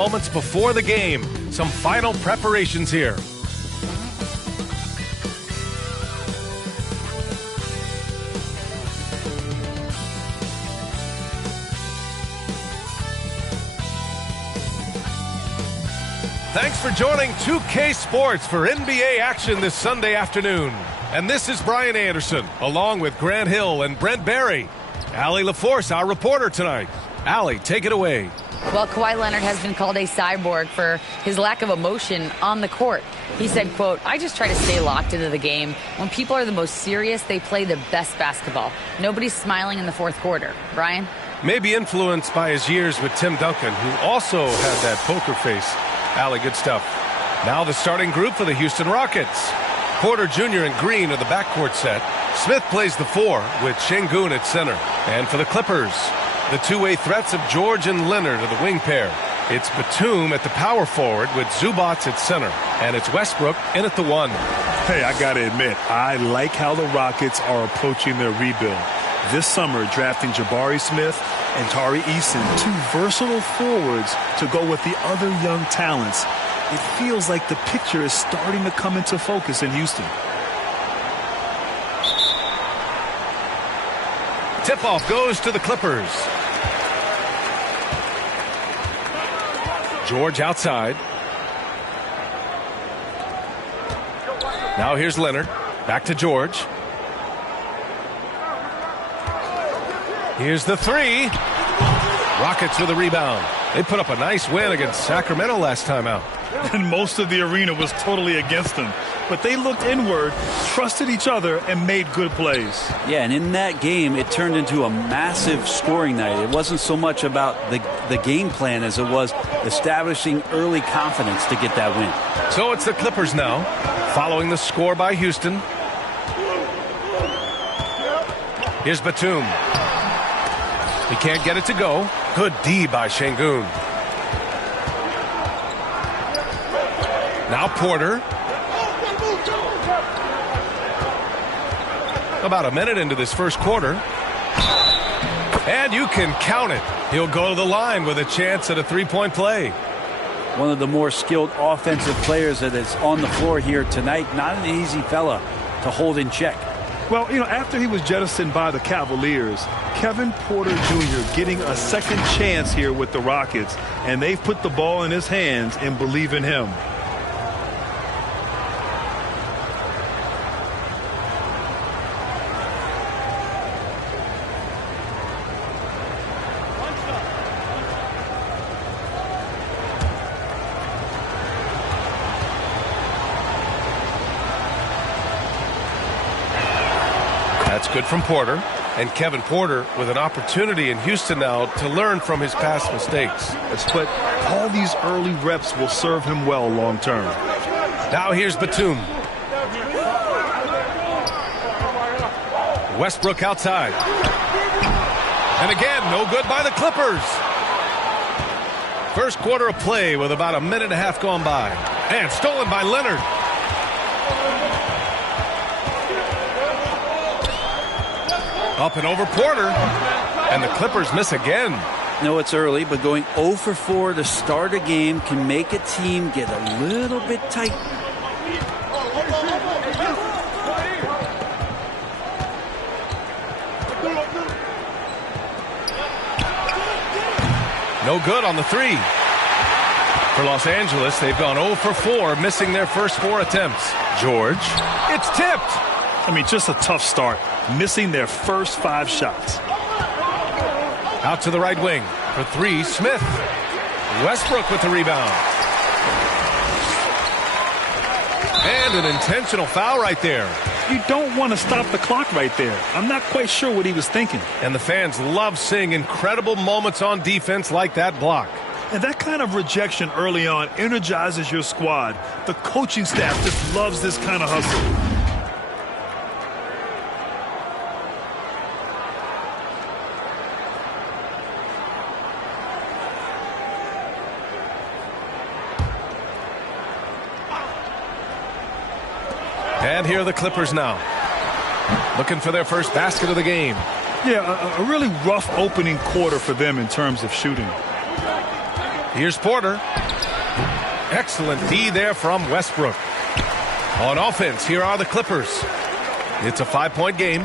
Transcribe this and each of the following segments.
Moments before the game, some final preparations here. Thanks for joining 2K Sports for NBA action this Sunday afternoon. And this is Brian Anderson, along with Grant Hill and Brent Barry. Allie LaForce, our reporter tonight. Allie, take it away. Well, Kawhi Leonard has been called a cyborg for his lack of emotion on the court. He said, quote, "I just try to stay locked into the game. When people are the most serious, they play the best basketball. Nobody's smiling in the fourth quarter." Brian? Maybe influenced by his years with Tim Duncan, who also had that poker face. Allie, good stuff. Now the starting group for the Houston Rockets. Porter Jr. and Green are the backcourt set. Smith plays the 4 with Şengün at center. And for the Clippers, the two-way threats of George and Leonard are the wing pair. It's Batum at the power forward with Zubac at center. And it's Westbrook in at the 1. Hey, I got to admit, I like how the Rockets are approaching their rebuild. This summer, drafting Jabari Smith and Tari Eason, two versatile forwards to go with the other young talents. It feels like the picture is starting to come into focus in Houston. Tip-off goes to the Clippers. George outside. Now here's Leonard. Back to George. Here's the 3. Rockets with a rebound. They put up a nice win against Sacramento last time out. And most of the arena was totally against them. But they looked inward, trusted each other, and made good plays. Yeah, and in that game, it turned into a massive scoring night. It wasn't so much about the game plan as it was establishing early confidence to get that win. So it's the Clippers now, following the score by Houston. Here's Batum. He can't get it to go. Good D by Şengün. Now Porter. About a minute into this first quarter. And you can count it. He'll go to the line with a chance at a three-point play. One of the more skilled offensive players that is on the floor here tonight. Not an easy fella to hold in check. Well, after he was jettisoned by the Cavaliers, Kevin Porter Jr. getting a second chance here with the Rockets, and they've put the ball in his hands and believe in him. That's good from Porter. And Kevin Porter with an opportunity in Houston now to learn from his past mistakes. But all these early reps will serve him well long term. Now here's Batum. Westbrook outside. And again, no good by the Clippers. First quarter of play with about a minute and a half gone by. And stolen by Leonard. Up and over Porter. And the Clippers miss again. No, it's early, but going 0 for 4 to start a game can make a team get a little bit tight. No good on the 3. For Los Angeles, they've gone 0 for 4, missing their first 4 attempts. George. It's tipped. Just a tough start, missing their first 5 shots. Out to the right wing. For 3, Smith. Westbrook with the rebound. And an intentional foul right there. You don't want to stop the clock right there. I'm not quite sure what he was thinking. And the fans love seeing incredible moments on defense like that block. And that kind of rejection early on energizes your squad. The coaching staff just loves this kind of hustle. And here are the Clippers now, looking for their first basket of the game. Yeah, a really rough opening quarter for them in terms of shooting. Here's Porter. Excellent D there from Westbrook. On offense, here are the Clippers. It's a 5-point game.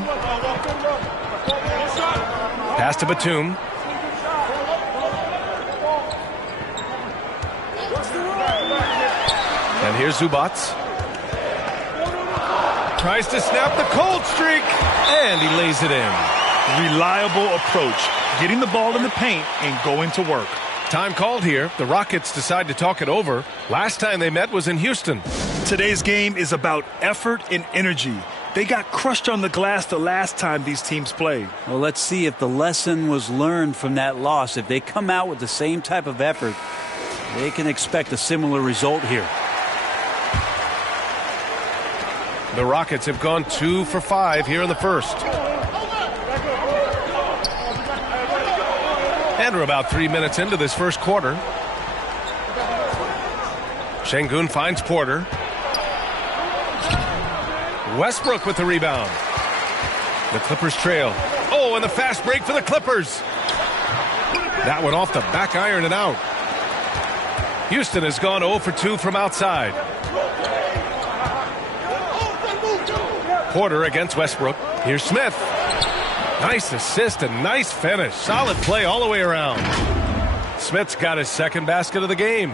Pass to Batum. And here's Zubats. Tries to snap the cold streak, and he lays it in. Reliable approach, getting the ball in the paint and going to work. Time called here. The Rockets decide to talk it over. Last time they met was in Houston. Today's game is about effort and energy. They got crushed on the glass the last time these teams played. Well, let's see if the lesson was learned from that loss. If they come out with the same type of effort, they can expect a similar result here. The Rockets have gone 2 for 5 here in the first. And we're about 3 minutes into this first quarter. Şengün finds Porter. Westbrook with the rebound. The Clippers trail. Oh, and the fast break for the Clippers. That one off the back iron and out. Houston has gone 0 for 2 from outside. Porter against Westbrook. Here's Smith. Nice assist and nice finish. Solid play all the way around. Smith's got his second basket of the game.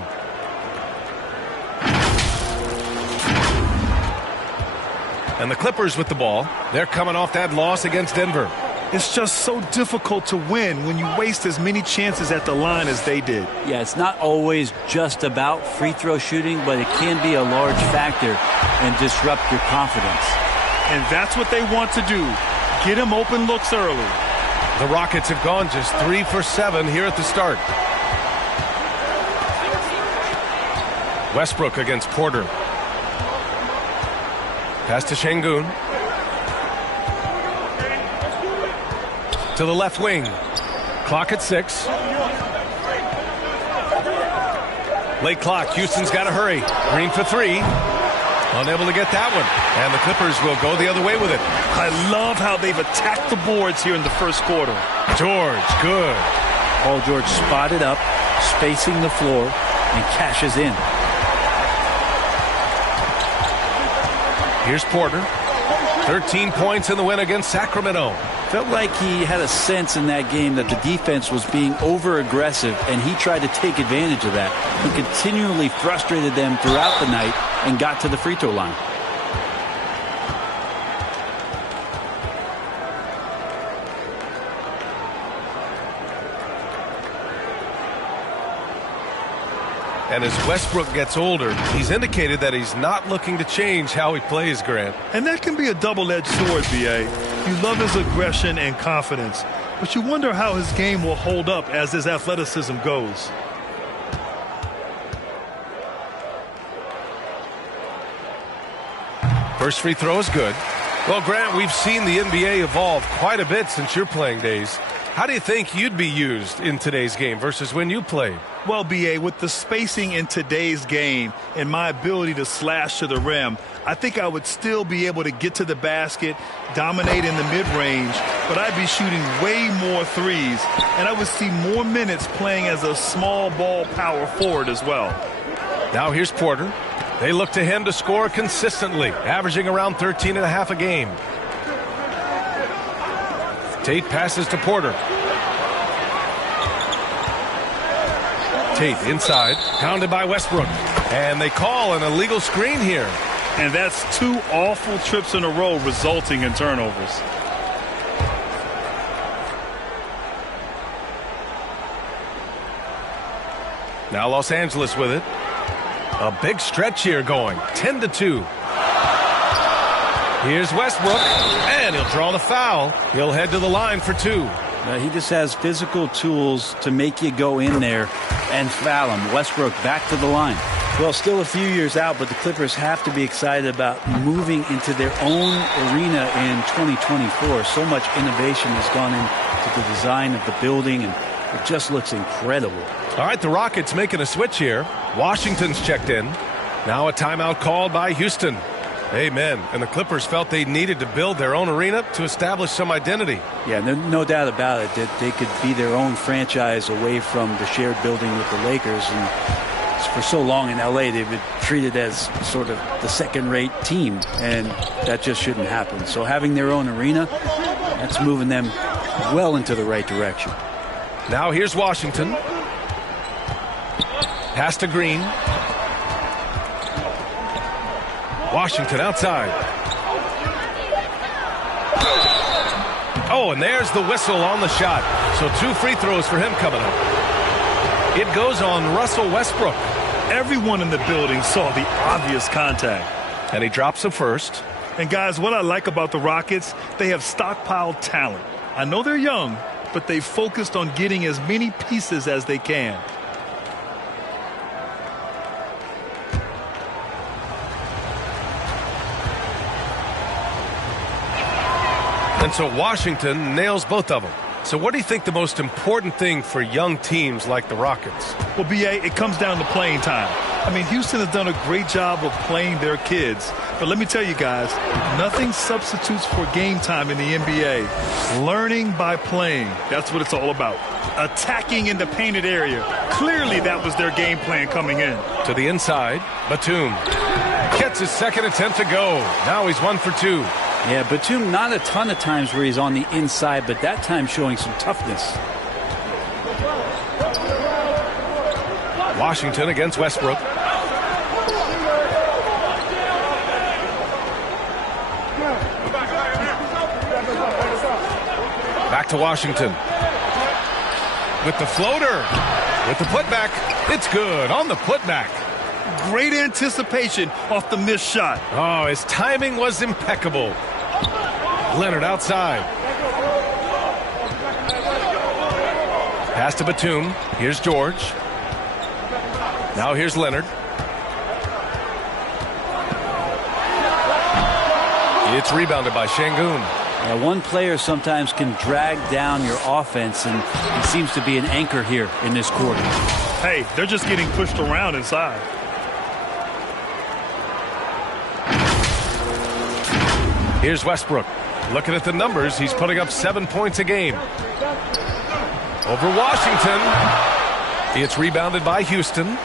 And the Clippers with the ball. They're coming off that loss against Denver. It's just so difficult to win when you waste as many chances at the line as they did. Yeah, it's not always just about free throw shooting, but it can be a large factor and disrupt your confidence. And that's what they want to do. Get him open looks early. The Rockets have gone just 3 for 7 here at the start. Westbrook against Porter. Pass to Şengün. To the left wing. Clock at 6. Late clock. Houston's got to hurry. Green for 3. Unable to get that one. And the Clippers will go the other way with it. I love how they've attacked the boards here in the first quarter. George, good. Paul George spotted up, spacing the floor, and cashes in. Here's Porter. 13 points in the win against Sacramento. Felt like he had a sense in that game that the defense was being over-aggressive, and he tried to take advantage of that. He continually frustrated them throughout the night and got to the free throw line. And as Westbrook gets older, he's indicated that he's not looking to change how he plays, Grant. And that can be a double-edged sword, B.A. You love his aggression and confidence, but you wonder how his game will hold up as his athleticism goes. First free throw is good. Well, Grant, we've seen the NBA evolve quite a bit since your playing days. How do you think you'd be used in today's game versus when you played? Well, B.A., with the spacing in today's game and my ability to slash to the rim, I think I would still be able to get to the basket, dominate in the mid-range, but I'd be shooting way more threes, and I would see more minutes playing as a small ball power forward as well. Now here's Porter. They look to him to score consistently, averaging around 13.5 a game. Tate passes to Porter. Tate inside, pounded by Westbrook. And they call an illegal screen here. And that's 2 awful trips in a row resulting in turnovers. Now Los Angeles with it. A big stretch here going, 10-2. Here's Westbrook, and he'll draw the foul. He'll head to the line for 2. He just has physical tools to make you go in there and foul him. Westbrook back to the line. Well, still a few years out, but the Clippers have to be excited about moving into their own arena in 2024. So much innovation has gone into the design of the building, and it just looks incredible. All right, the Rockets making a switch here. Washington's checked in. Now a timeout called by Houston. Amen. And the Clippers felt they needed to build their own arena to establish some identity. Yeah, no doubt about it that they could be their own franchise away from the shared building with the Lakers. And for so long in L.A., they've been treated as sort of the second-rate team, and that just shouldn't happen. So having their own arena, that's moving them well into the right direction. Now here's Washington. Pass to Green. Washington outside. Oh, and there's the whistle on the shot. So 2 free throws for him coming up. It goes on Russell Westbrook. Everyone in the building saw the obvious contact. And he drops a first. And guys, what I like about the Rockets, they have stockpiled talent. I know they're young, but they focused on getting as many pieces as they can. And so Washington nails both of them. So what do you think the most important thing for young teams like the Rockets? Well, B.A., it comes down to playing time. I mean, Houston has done a great job of playing their kids. But let me tell you guys, nothing substitutes for game time in the NBA. Learning by playing. That's what it's all about. Attacking in the painted area. Clearly that was their game plan coming in. To the inside, Batum gets his second attempt to go. Now he's 1 for 2. Yeah, Batum, not a ton of times where he's on the inside, but that time showing some toughness. Washington against Westbrook. Back to Washington. With the floater. With the putback. It's good on the putback. Great anticipation off the missed shot. Oh, his timing was impeccable. Leonard outside. Pass to Batum. Here's George. Now here's Leonard. It's rebounded by Şengün. One player sometimes can drag down your offense, and he seems to be an anchor here in this quarter. Hey, they're just getting pushed around inside. Here's Westbrook. Looking at the numbers, he's putting up 7 points a game. Over Washington. It's rebounded by Houston.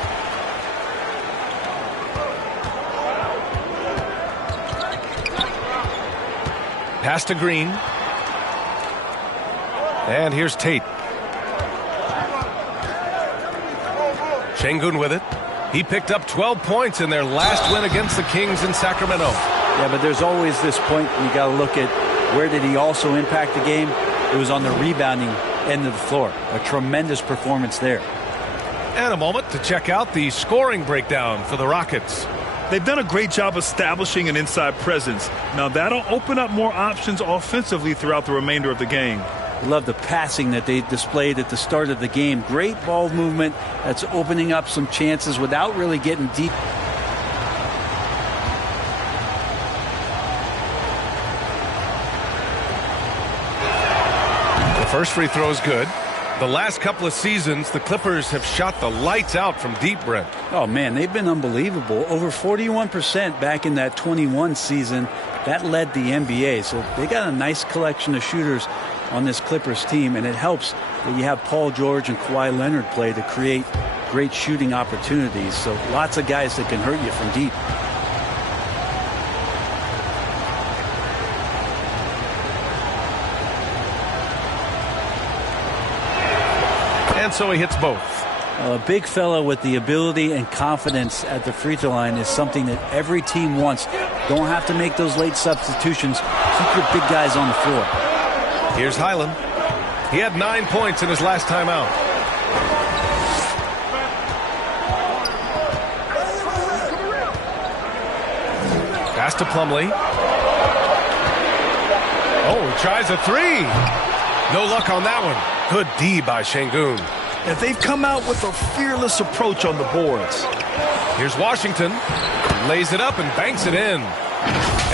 Pass to Green. And here's Tate. Şengün with it. He picked up 12 points in their last win against the Kings in Sacramento. Yeah, but there's always this point you got to look at where did he also impact the game? It was on the rebounding end of the floor. A tremendous performance there. And a moment to check out the scoring breakdown for the Rockets. They've done a great job establishing an inside presence. Now that'll open up more options offensively throughout the remainder of the game. I love the passing that they displayed at the start of the game. Great ball movement that's opening up some chances without really getting deep. First free throw is good. The last couple of seasons, the Clippers have shot the lights out from deep, Brent. Oh, man, they've been unbelievable. Over 41% back in that 21 season. That led the NBA. So they got a nice collection of shooters on this Clippers team, and it helps that you have Paul George and Kawhi Leonard play to create great shooting opportunities. So lots of guys that can hurt you from deep. And so he hits both. A big fella with the ability and confidence at the free throw line is something that every team wants. Don't have to make those late substitutions. Keep your big guys on the floor. Here's Highland. He had 9 points in his last time out. Pass to Plumlee. Oh, he tries a three. No luck on that one. Good D by Şengün. And they've come out with a fearless approach on the boards. Here's Washington. Lays it up and banks it in.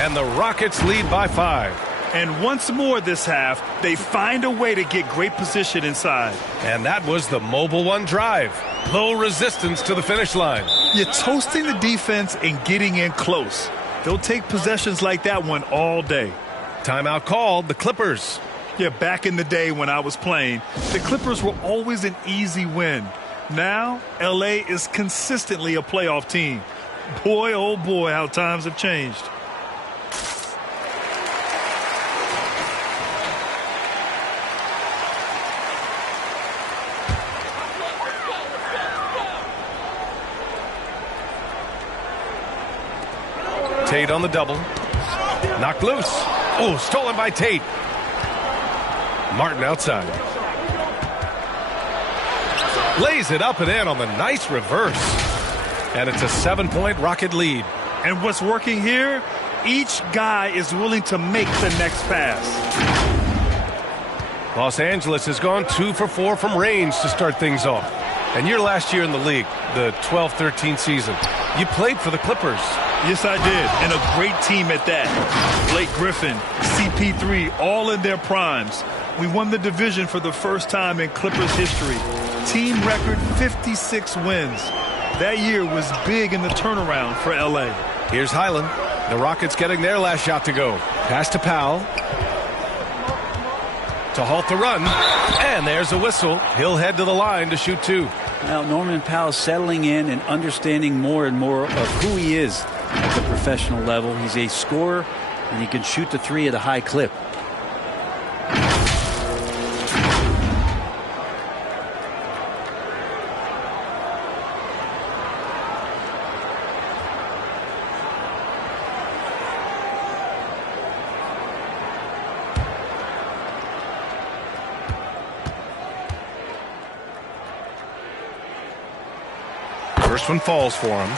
And the Rockets lead by 5. And once more this half, they find a way to get great position inside. And that was the Mobile One drive. Low resistance to the finish line. You're toasting the defense and getting in close. They'll take possessions like that one all day. Timeout called, the Clippers. Yeah, back in the day when I was playing, the Clippers were always an easy win. Now, L.A. is consistently a playoff team. Boy, oh boy, how times have changed. Tate on the double. Knocked loose. Oh, stolen by Tate. Martin outside. Lays it up and in on the nice reverse. And it's a 7-point Rocket lead. And what's working here? Each guy is willing to make the next pass. Los Angeles has gone 2 for 4 from range to start things off. And your last year in the league, the 12-13 season, you played for the Clippers. Yes, I did, and a great team at that. Blake Griffin, CP3, all in their primes. We won the division for the first time in Clippers history. Team record 56 wins. That year was big in the turnaround for L.A. Here's Highland. The Rockets getting their last shot to go. Pass to Powell. To halt the run. And there's a whistle. He'll head to the line to shoot 2. Now, Norman Powell settling in and understanding more and more of who he is at the professional level. He's a scorer, and he can shoot the 3 at a high clip. First one falls for him.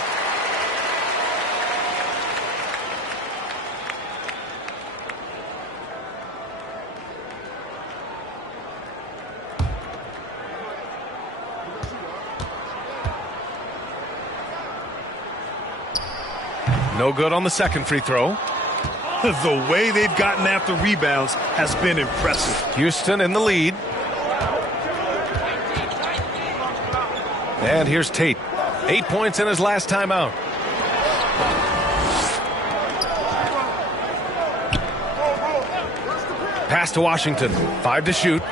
No good on the second free throw. The way they've gotten after rebounds has been impressive. Houston in the lead. And here's Tate. 8 points in his last time out. Pass to Washington. 5 to shoot.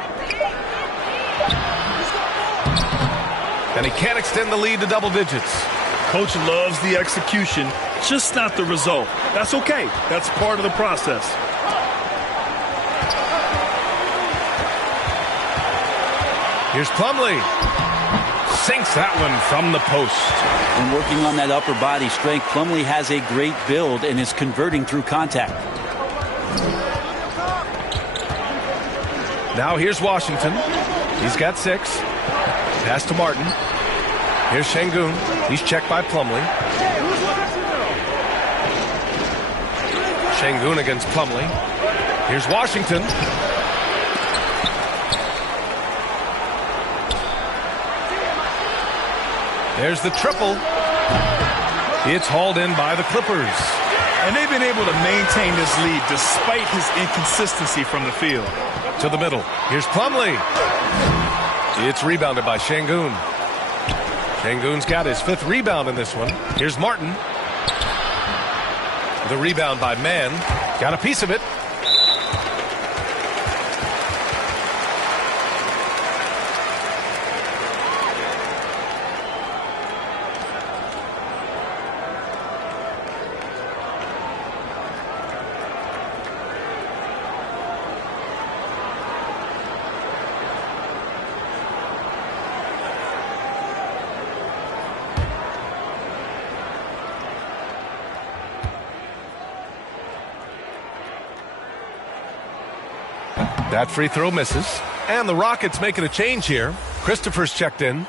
And he can't extend the lead to double digits. Coach loves the execution, just not the result. That's okay. That's part of the process. Here's Plumlee. Sinks that one from the post. And working on that upper body strength, Plumlee has a great build and is converting through contact. Now here's Washington. He's got 6. Pass to Martin. Here's Şengün. He's checked by Plumlee. Şengün against Plumlee. Here's Washington. There's the triple. It's hauled in by the Clippers. And they've been able to maintain this lead despite his inconsistency from the field. To the middle. Here's Plumlee. It's rebounded by Şengün. Şengün's got his 5th rebound in this one. Here's Martin. The rebound by Mann. Got a piece of it. That free throw misses. And the Rockets making a change here. Christopher's checked in.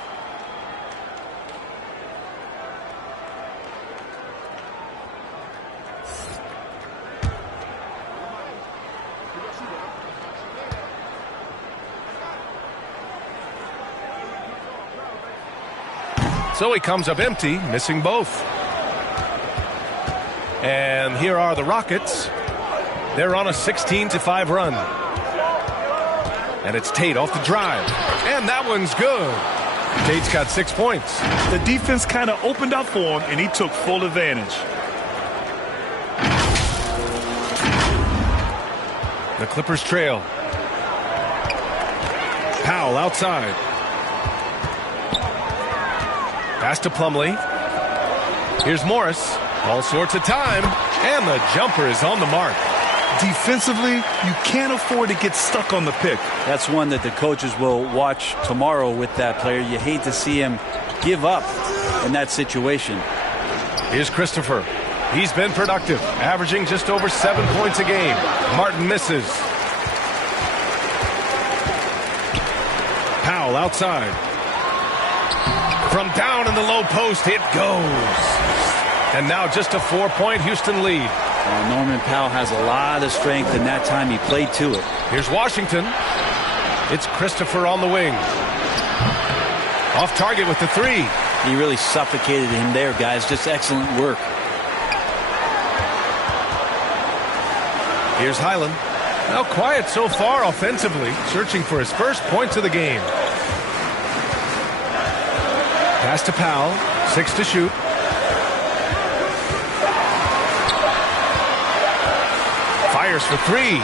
So he comes up empty, missing both. And here are the Rockets. They're on a 16-5 run. And it's Tate off the drive. And that one's good. Tate's got 6 points. The defense kind of opened up for him, and he took full advantage. The Clippers trail. Powell outside. Pass to Plumlee. Here's Morris. All sorts of time. And the jumper is on the mark. Defensively, you can't afford to get stuck on the pick. That's one that the coaches will watch tomorrow with that player. You hate to see him give up in that situation. Here's Christopher. He's been productive, averaging just over 7 points a game. Martin misses. Powell outside. From down in the low post, it goes. And now just a 4-point Houston lead. Norman Powell has a lot of strength, and that time he played to it. Here's Washington. It's Christopher on the wing. Off target with the three. He really suffocated him there, guys. Just excellent work. Here's Highland. Now quiet so far offensively, searching for his first points of the game. Pass to Powell. 6 to shoot. Fires for three.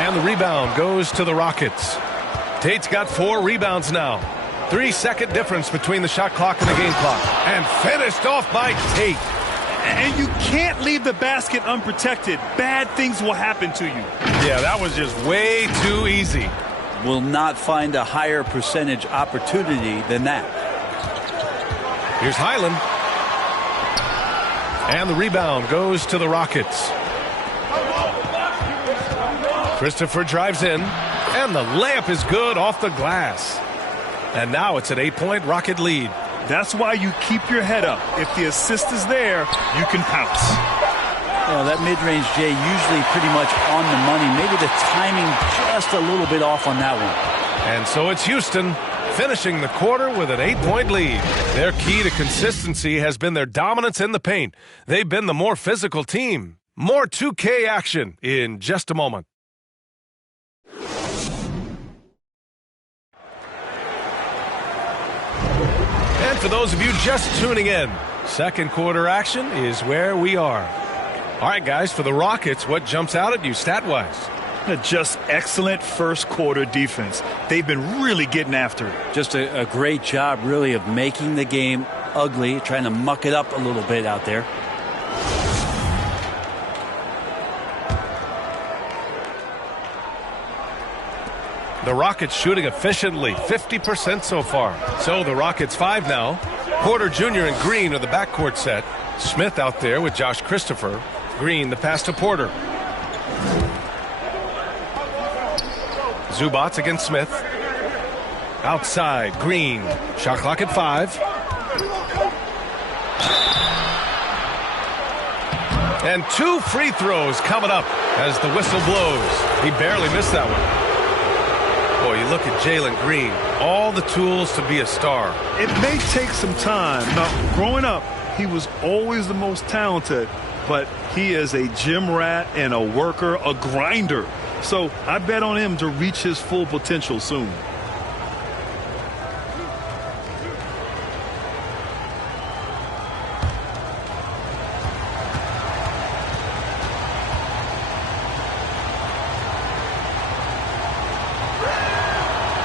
And the rebound goes to the Rockets. Tate's got 4 rebounds now. 3-second difference between the shot clock and the game clock. And finished off by Tate. And you can't leave the basket unprotected. Bad things will happen to you. Yeah, that was just way too easy. Will not find a higher percentage opportunity than that. Here's Highland. And the rebound goes to the Rockets. Christopher drives in, and the layup is good off the glass. And now it's an 8-point Rocket lead. That's why you keep your head up. If the assist is there, you can pounce. Well, that mid-range, Jay, usually pretty much on the money. Maybe the timing just a little bit off on that one. And so it's Houston finishing the quarter with an 8-point lead. Their key to consistency has been their dominance in the paint. They've been the more physical team. More 2K action in just a moment. And for those of you just tuning in, second quarter action is where we are. All right, guys, for the Rockets, what jumps out at you stat-wise? Just excellent first quarter defense. They've been really getting after it. Just a great job, really, of making the game ugly, trying to muck it up a little bit out there. The Rockets shooting efficiently, 50% so far. So the Rockets 5 now. Porter Jr. and Green are the backcourt set. Smith out there with Josh Christopher. Green the pass to Porter. Zubats against Smith. Outside, Green. Shot clock at 5. And 2 free throws coming up as the whistle blows. He barely missed that one. Boy, you look at Jalen Green, all the tools to be a star. It may take some time. Now, growing up, he was always the most talented, but he is a gym rat and a worker, a grinder. So I bet on him to reach his full potential soon.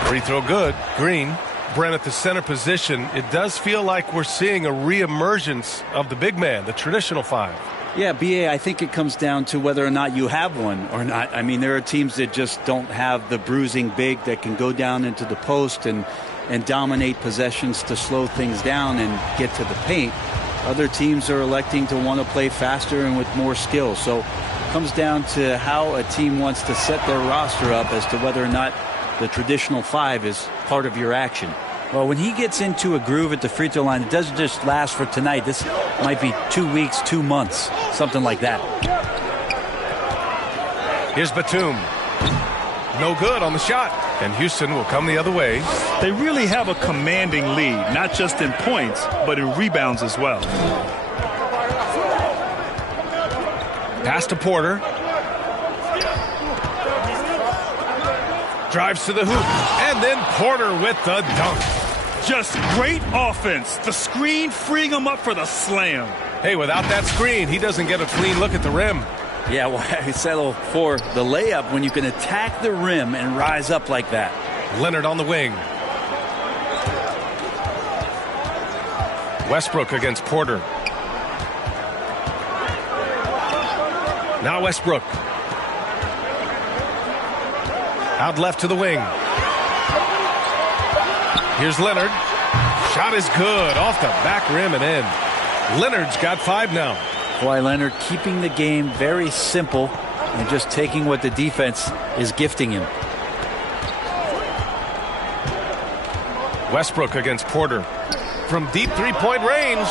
Free throw good. Green. Brent at the center position. It does feel like we're seeing a reemergence of the big man, the traditional 5. Yeah, B.A., I think it comes down to whether or not you have one or not. I mean, there are teams that just don't have the bruising big that can go down into the post and dominate possessions to slow things down and get to the paint. Other teams are electing to want to play faster and with more skill. So it comes down to how a team wants to set their roster up as to whether or not the traditional 5 is part of your action. Well, when he gets into a groove at the free throw line, it doesn't just last for tonight. This might be 2 weeks, 2 months, something like that. Here's Batum. No good on the shot. And Houston will come the other way. They really have a commanding lead, not just in points, but in rebounds as well. Pass to Porter. Drives to the hoop, and then Porter with the dunk. Just great offense. The screen freeing him up for the slam. Hey, without that screen, he doesn't get a clean look at the rim. Yeah, why settle for the layup when you can attack the rim and rise up like that? Leonard on the wing. Westbrook against Porter. Now Westbrook. Out left to the wing. Here's Leonard. Shot is good. Off the back rim and in. Leonard's got 5 now. Kawhi Leonard keeping the game very simple and just taking what the defense is gifting him. Westbrook against Porter. From deep three-point range.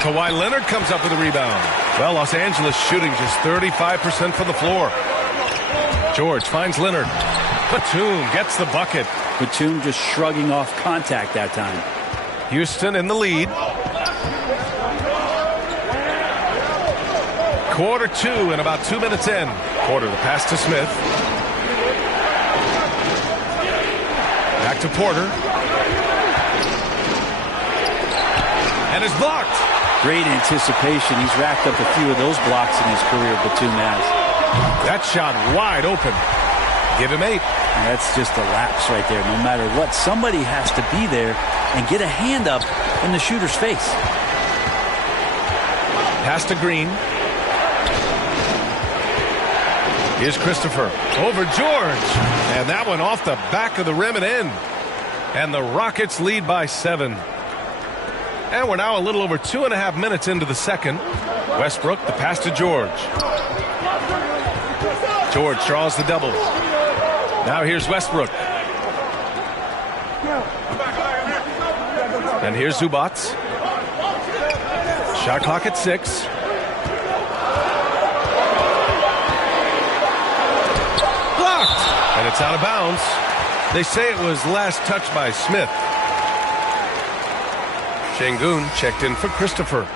Kawhi Leonard comes up with a rebound. Well, Los Angeles shooting just 35% from the floor. George finds Leonard. Batum gets the bucket. Batum just shrugging off contact that time. Houston in the lead. Quarter 2 and about 2 minutes in. Porter the pass to Smith. Back to Porter. And is blocked. Great anticipation. He's racked up a few of those blocks in his career, Batum has. That shot wide open. Give him 8. That's just a lapse right there. No matter what, somebody has to be there and get a hand up in the shooter's face. Pass to Green. Here's Christopher over George. And that one off the back of the rim and in. And the Rockets lead by 7. And we're now a little over 2.5 minutes into the second. Westbrook, the pass to George. George draws the double. Now here's Westbrook. And here's Zubac. Shot clock at 6. And it's out of bounds. They say it was last touched by Smith. Şengün checked in for Christopher.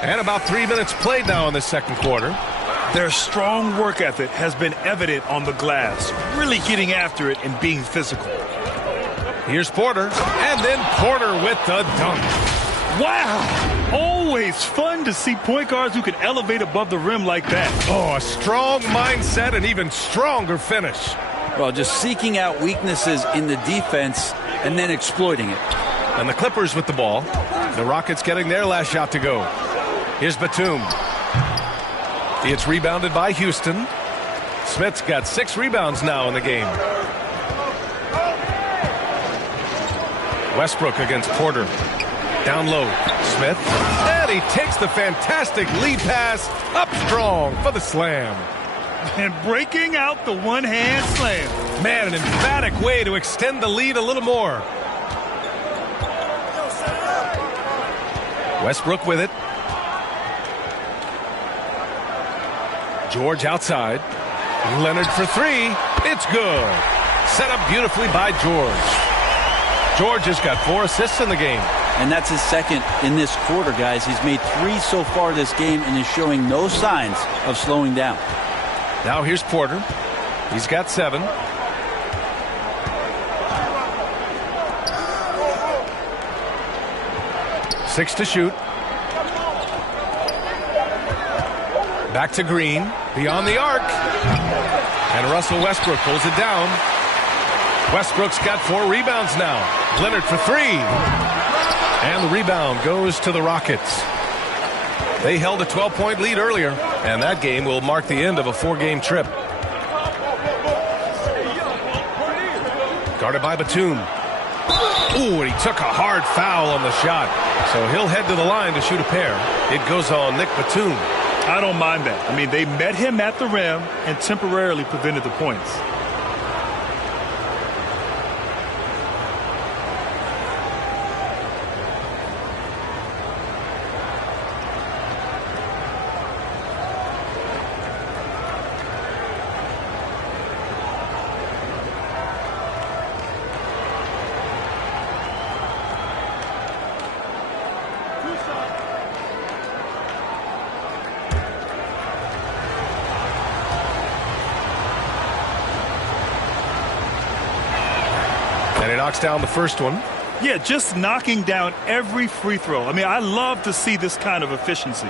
And about 3 minutes played now in the second quarter. Their strong work ethic has been evident on the glass, really getting after it and being physical. Here's Porter, and then Porter with the dunk. Wow! Always fun to see point guards who can elevate above the rim like that. Oh, a strong mindset and even stronger finish. Well, just seeking out weaknesses in the defense and then exploiting it. And the Clippers with the ball. The Rockets getting their last shot to go. Here's Batum. It's rebounded by Houston. Smith's got 6 rebounds now in the game. Westbrook against Porter. Down low. Smith. And he takes the fantastic lead pass up strong for the slam. And breaking out the one-hand slam. Man, an emphatic way to extend the lead a little more. Westbrook with it. George outside. Leonard for 3. It's good. Set up beautifully by George. George has got 4 assists in the game. And that's his second in this quarter, guys. He's made 3 so far this game and is showing no signs of slowing down. Now here's Porter. He's got 7. Six to shoot. Back to Green. Beyond the arc. And Russell Westbrook pulls it down. Westbrook's got 4 rebounds now. Leonard for 3. And the rebound goes to the Rockets. They held a 12-point lead earlier, and that game will mark the end of a 4-game trip. Guarded by Batum. Ooh, and he took a hard foul on the shot. So he'll head to the line to shoot a pair. It goes on Nick Batum. I don't mind that. I mean, they met him at the rim and temporarily prevented the points. knocks down the first one. Yeah, just knocking down every free throw. I mean, I love to see this kind of efficiency.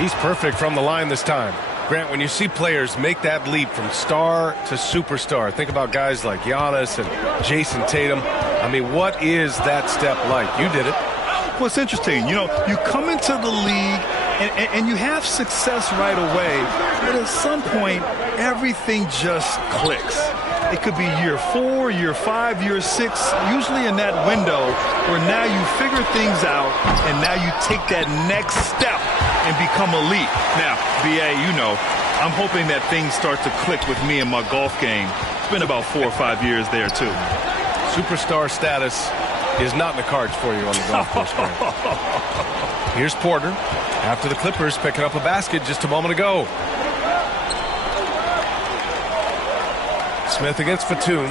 He's perfect from the line this time. Grant, when you see players make that leap from star to superstar, think about guys like Giannis and Jason Tatum. I mean, what is that step like? You did it. Well, it's interesting. You know, you come into the league and you have success right away, but at some point, everything just clicks. It could be year 4, year 5, year 6, usually in that window where now you figure things out and now you take that next step and become elite. Now, BA, you know, I'm hoping that things start to click with me in my golf game. It's been about 4 or 5 years there, too. Superstar status is not in the cards for you on the golf course. Here's Porter after the Clippers picking up a basket just a moment ago. Smith against Batum.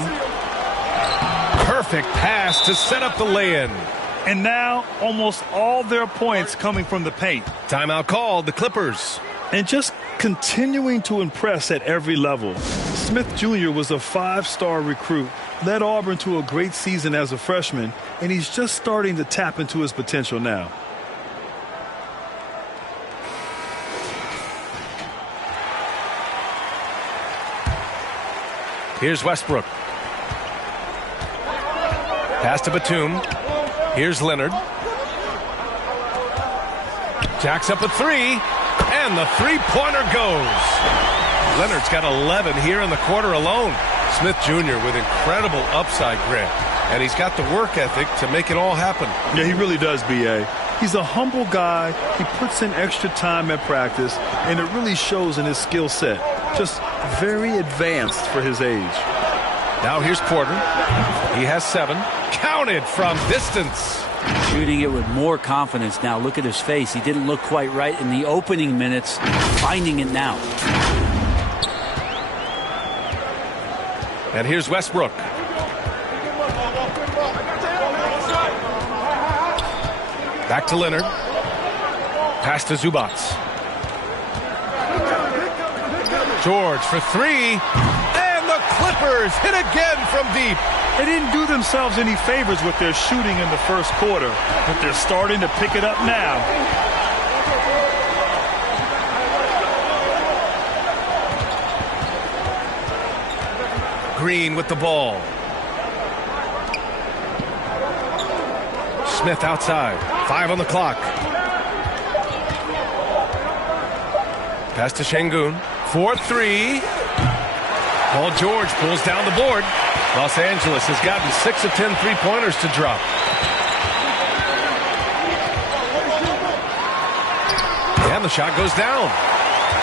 Perfect pass to set up the lay-in. And now almost all their points coming from the paint. Timeout called, the Clippers. And just continuing to impress at every level. Smith Jr. was a 5-star recruit, led Auburn to a great season as a freshman, and he's just starting to tap into his potential now. Here's Westbrook. Pass to Batum. Here's Leonard. Jacks up a three, and the three-pointer goes. Leonard's got 11 here in the quarter alone. Smith Jr. with incredible upside, Grant. And he's got the work ethic to make it all happen. Yeah, he really does, B.A. He's a humble guy. He puts in extra time at practice, and it really shows in his skill set. Just very advanced for his age. Now here's Porter. He has 7. Counted from distance. Shooting it with more confidence now. Look at his face. He didn't look quite right in the opening minutes. Finding it now. And here's Westbrook. Back to Leonard. Pass to Zubac. George for 3. And the Clippers hit again from deep. They didn't do themselves any favors with their shooting in the first quarter, but they're starting to pick it up now. Green with the ball. Smith outside. 5 on the clock. Pass to Şengün. 4-3. Paul George pulls down the board. Los Angeles has gotten 6 of 10 three-pointers to drop. And the shot goes down.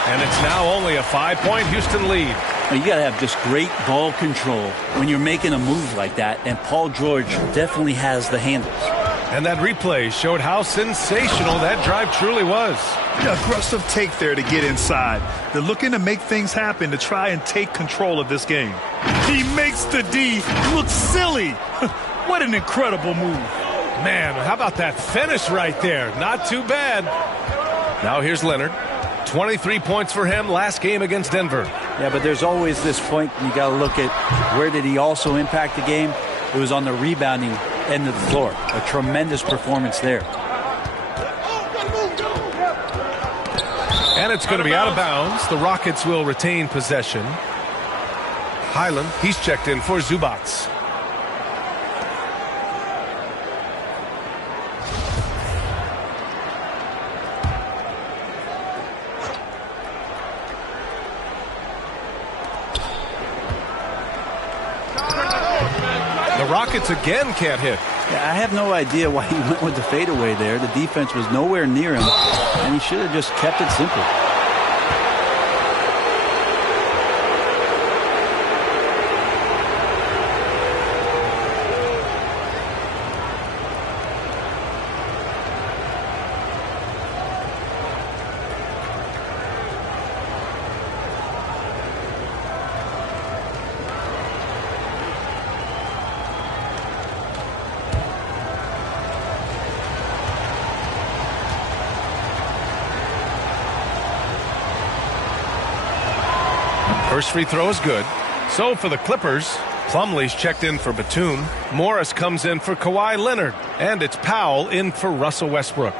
And it's now only a 5-point Houston lead. You got to have just great ball control when you're making a move like that, and Paul George definitely has the handles. And that replay showed how sensational that drive truly was. Aggressive take there to get inside. They're looking to make things happen to try and take control of this game. He makes the D look silly. What an incredible move. Man, how about that finish right there? Not too bad. Now here's Leonard. 23 points for him last game against Denver. Yeah, but there's always this point you got to look at where did he also impact the game. It was on the rebounding end of the floor. A tremendous performance there. And it's going to be out of bounds. The Rockets will retain possession. Highland, he's checked in for Zubac. The Rockets again can't hit. Yeah, I have no idea why he went with the fadeaway there. The defense was nowhere near him, and he should have just kept it simple. First free throw is good. So for the Clippers, Plumlee's checked in for Batum. Morris comes in for Kawhi Leonard. And it's Powell in for Russell Westbrook.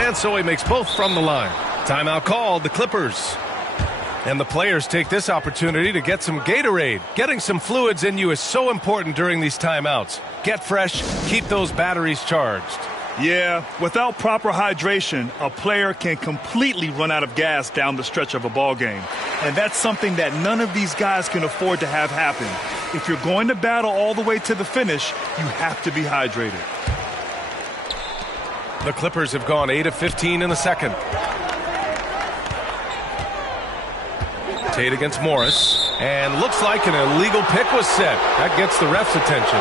And so he makes both from the line. Timeout called, the Clippers. And the players take this opportunity to get some Gatorade. Getting some fluids in you is so important during these timeouts. Get fresh, keep those batteries charged. Yeah, without proper hydration, a player can completely run out of gas down the stretch of a ball game. And that's something that none of these guys can afford to have happen. If you're going to battle all the way to the finish, you have to be hydrated. The Clippers have gone 8 of 15 in the second. Tate against Morris. And looks like an illegal pick was set. That gets the ref's attention.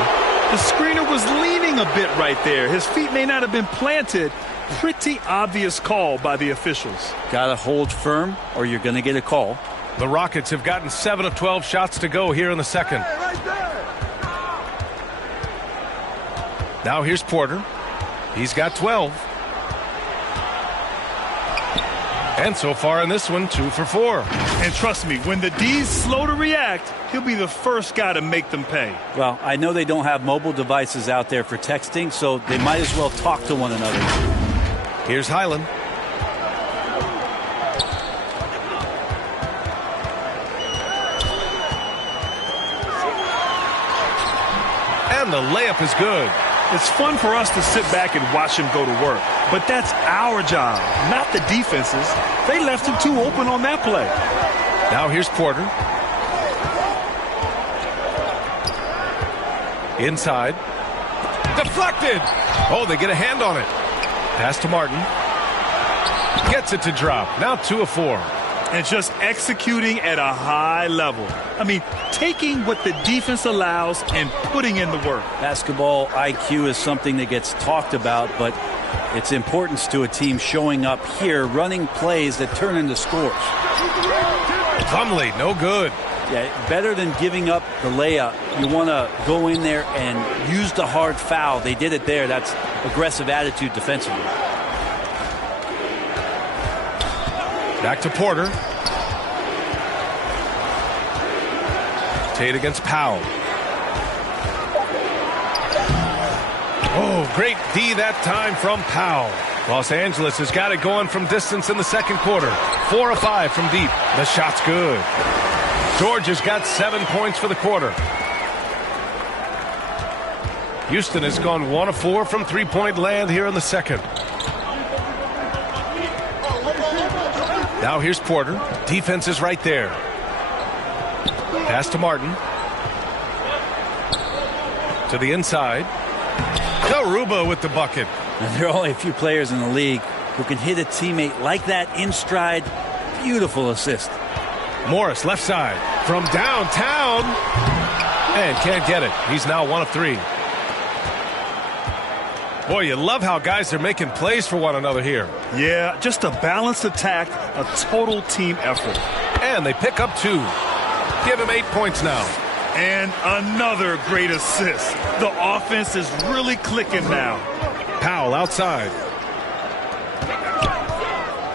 The screener was leaning a bit right there. His feet may not have been planted. Pretty obvious call by the officials. Gotta hold firm or you're gonna get a call. The Rockets have gotten 7 of 12 shots to go here in the second. Now here's Porter. He's got 12. And so far in this one, 2 for 4. And trust me, when the D's slow to react, he'll be the first guy to make them pay. Well, I know they don't have mobile devices out there for texting, so they might as well talk to one another. Here's Highland. And the layup is good. It's fun for us to sit back and watch him go to work. But that's our job, not the defense's. They left him too open on that play. Now here's Porter. Inside. Deflected. Oh, they get a hand on it. Pass to Martin. Gets it to drop. Now 2 of 4. And just executing at a high level. I mean, taking what the defense allows and putting in the work. Basketball IQ is something that gets talked about, but its importance to a team showing up here, running plays that turn into scores. Plumlee, no good. Yeah, better than giving up the layup. You want to go in there and use the hard foul. They did it there. That's aggressive attitude defensively. Back to Porter. Tate against Powell. Oh, great D that time from Powell. Los Angeles has got it going from distance in the second quarter. 4 of 5 from deep. The shot's good. George has got 7 points for the quarter. Houston has gone 1 of 4 from three-point land here in the second. Now here's Porter. Defense is right there. Pass to Martin. To the inside. Garuba with the bucket. There are only a few players in the league who can hit a teammate like that in stride. Beautiful assist. Morris left side from downtown. And can't get it. He's now 1 of 3. Boy, you love how guys are making plays for one another here. Yeah, just a balanced attack, a total team effort. And they pick up 2. Give him 8 points now. And another great assist. The offense is really clicking now. Powell outside.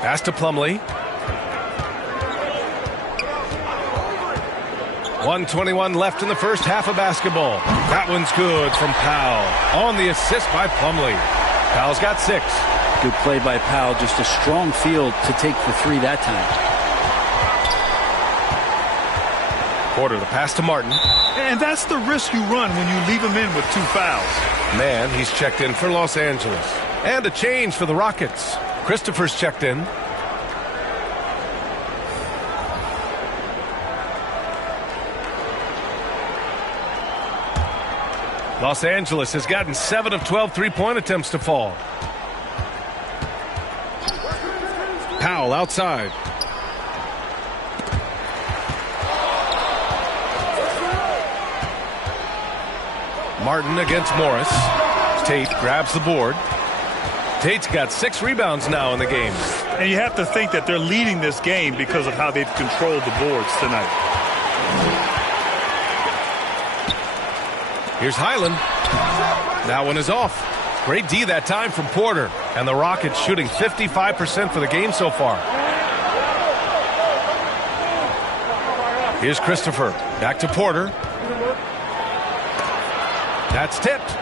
Pass to Plumlee. 1:21 left in the first half of basketball. That one's good from Powell. On the assist by Plumlee. Powell's got 6. Good play by Powell. Just a strong field to take the 3 that time. Porter, the pass to Martin. And that's the risk you run when you leave him in with 2 fouls. Man, he's checked in for Los Angeles. And a change for the Rockets. Christopher's checked in. Los Angeles has gotten 7 of 12 three-point attempts to fall. Powell outside. Martin against Morris. Tate grabs the board. Tate's got 6 rebounds now in the game. And you have to think that they're leading this game because of how they've controlled the boards tonight. Here's Highland. That one is off. Great D that time from Porter. And the Rockets shooting 55% for the game so far. Here's Christopher. Back to Porter. That's tipped.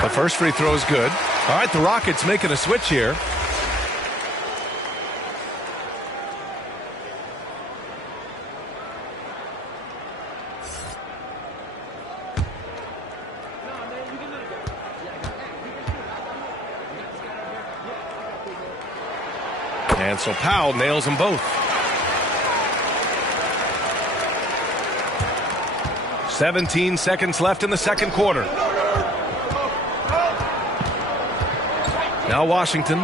The first free throw is good. All right, the Rockets making a switch here. And so Powell nails them both. 17 seconds left in the second quarter. Now Washington.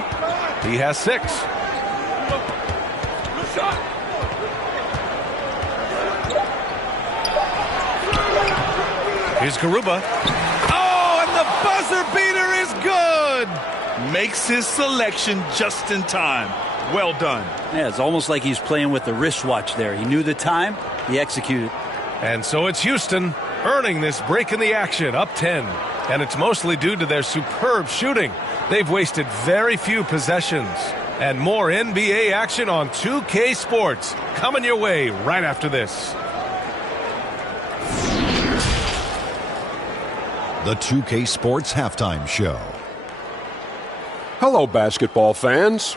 He has 6. Here's Garuba. Oh, and the buzzer beater is good. Makes his selection just in time. Well done. Yeah, it's almost like he's playing with the wristwatch there. He knew the time. He executed. And so it's Houston earning this break in the action, up 10. And it's mostly due to their superb shooting. They've wasted very few possessions. And more NBA action on 2K Sports coming your way right after this. The 2K Sports Halftime Show. Hello, basketball fans.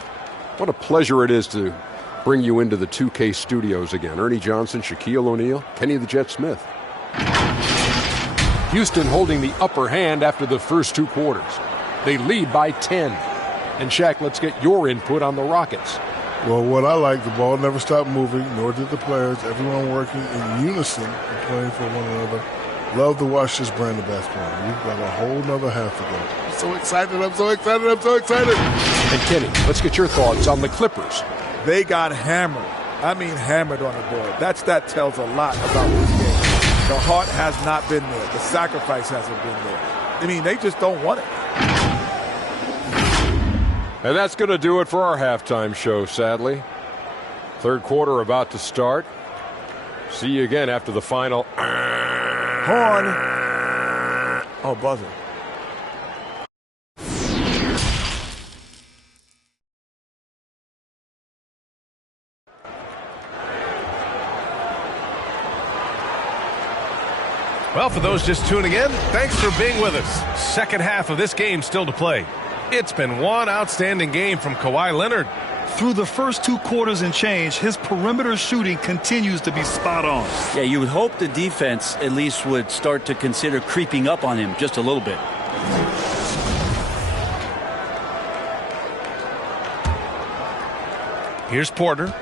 What a pleasure it is to bring you into the 2K studios again. Ernie Johnson, Shaquille O'Neal, Kenny the Jet Smith. Houston holding the upper hand after the first 2 quarters. They lead by 10. And Shaq, let's get your input on the Rockets. Well, what I like, the ball never stopped moving, nor did the players. Everyone working in unison and playing for one another. Love to watch this brand of basketball. We've got a whole nother half to go. I'm so excited, I'm so excited, I'm so excited. And Kenny, let's get your thoughts on the Clippers. They got hammered. I mean hammered on the board. That tells a lot about this game. The heart has not been there. The sacrifice hasn't been there. I mean, they just don't want it. And that's going to do it for our halftime show, sadly. Third quarter about to start. See you again after the final. Horn. Oh, buzzer. Well, for those just tuning in, thanks for being with us. Second half of this game still to play. It's been one outstanding game from Kawhi Leonard. Through the first 2 quarters and change, his perimeter shooting continues to be spot on. Yeah, you would hope the defense at least would start to consider creeping up on him just a little bit. Here's Porter.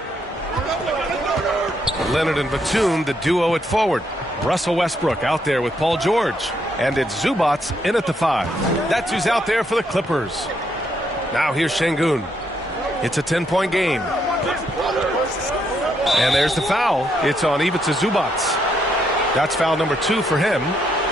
Leonard and Batum, the duo at forward. Russell Westbrook out there with Paul George. And it's Zubats in at the 5. That's who's out there for the Clippers. Now here's Şengün. It's a 10-point game. And there's the foul. It's on Ivica Zubats. That's foul number 2 for him.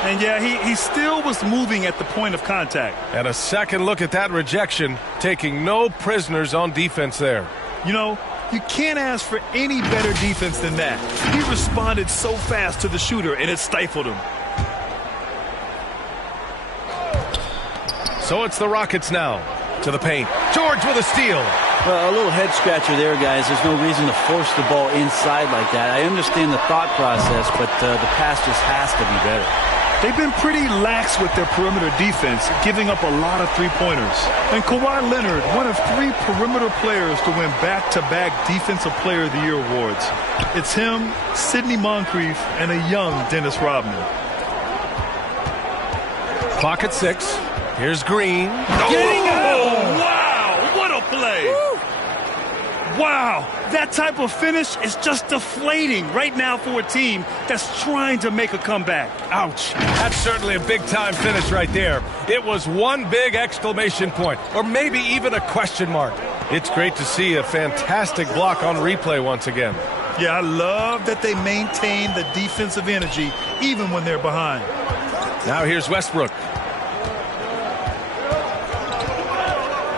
And yeah, he still was moving at the point of contact. And a second look at that rejection, taking no prisoners on defense there. You know, you can't ask for any better defense than that. He responded so fast to the shooter, and it stifled him. So it's the Rockets now. To the paint. George with a steal. Well, a little head scratcher there, guys. There's no reason to force the ball inside like that. I understand the thought process, but the pass just has to be better. They've been pretty lax with their perimeter defense, giving up a lot of three-pointers. And Kawhi Leonard, one of 3 perimeter players to win back-to-back Defensive Player of the Year awards. It's him, Sidney Moncrief, and a young Dennis Rodman. Clock at 6. Here's Green. Getting out! Wow, what a play! Woo. Wow, That type of finish is just deflating right now for a team that's trying to make a comeback. Ouch. That's certainly a big-time finish right there. It was one big exclamation point, or maybe even a question mark. It's great to see a fantastic block on replay once again. Yeah, I love that they maintain the defensive energy even when they're behind. Now here's Westbrook.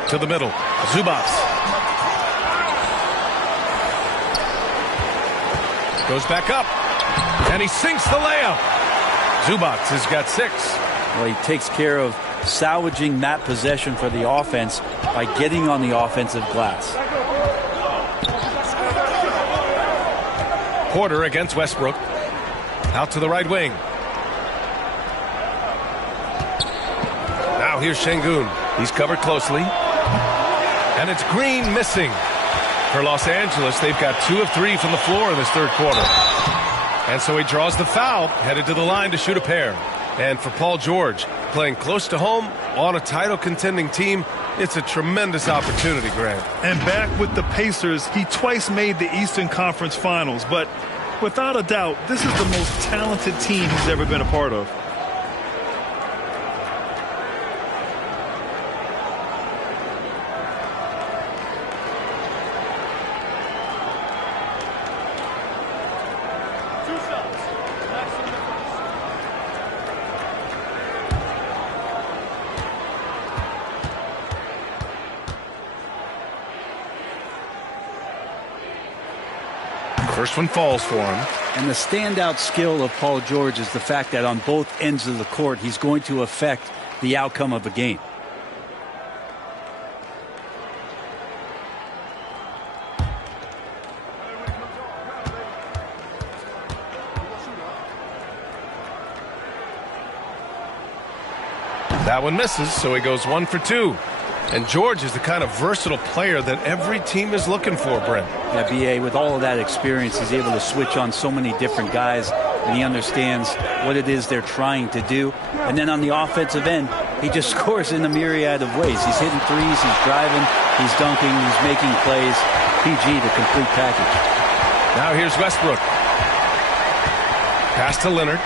To the middle. Zubats. Goes back up. And he sinks the layup. Zubats has got 6. Well, he takes care of salvaging that possession for the offense by getting on the offensive glass. Porter against Westbrook. Out to the right wing. Now here's Şengün. He's covered closely. And it's Green missing. For Los Angeles, they've got 2 of 3 from the floor in this third quarter. And so he draws the foul, headed to the line to shoot a pair. And for Paul George, playing close to home on a title-contending team, it's a tremendous opportunity, Grant. And back with the Pacers, he twice made the Eastern Conference Finals. But without a doubt, this is the most talented team he's ever been a part of. First one falls for him. And the standout skill of Paul George is the fact that on both ends of the court, he's going to affect the outcome of a game. That one misses, so he goes 1 for 2. And George is the kind of versatile player that every team is looking for, Brent. Yeah, B.A., with all of that experience, he's able to switch on so many different guys, and he understands what it is they're trying to do. And then on the offensive end, he just scores in a myriad of ways. He's hitting threes, he's driving, he's dunking, he's making plays. PG, the complete package. Now here's Westbrook. Pass to Leonard.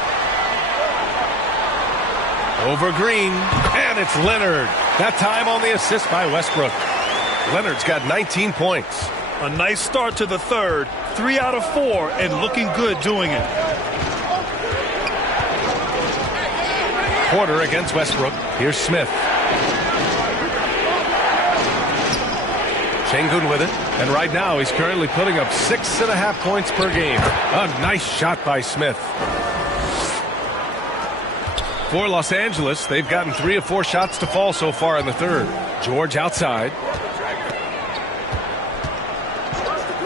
Over Green, and it's Leonard. That time on the assist by Westbrook. Leonard's got 19 points. A nice start to the third. 3 out of 4, and looking good doing it. Porter against Westbrook. Here's Smith. Şengün with it. And right now he's currently putting up 6.5 points per game. A nice shot by Smith. For Los Angeles, they've gotten 3 of 4 shots to fall so far in the third. George outside.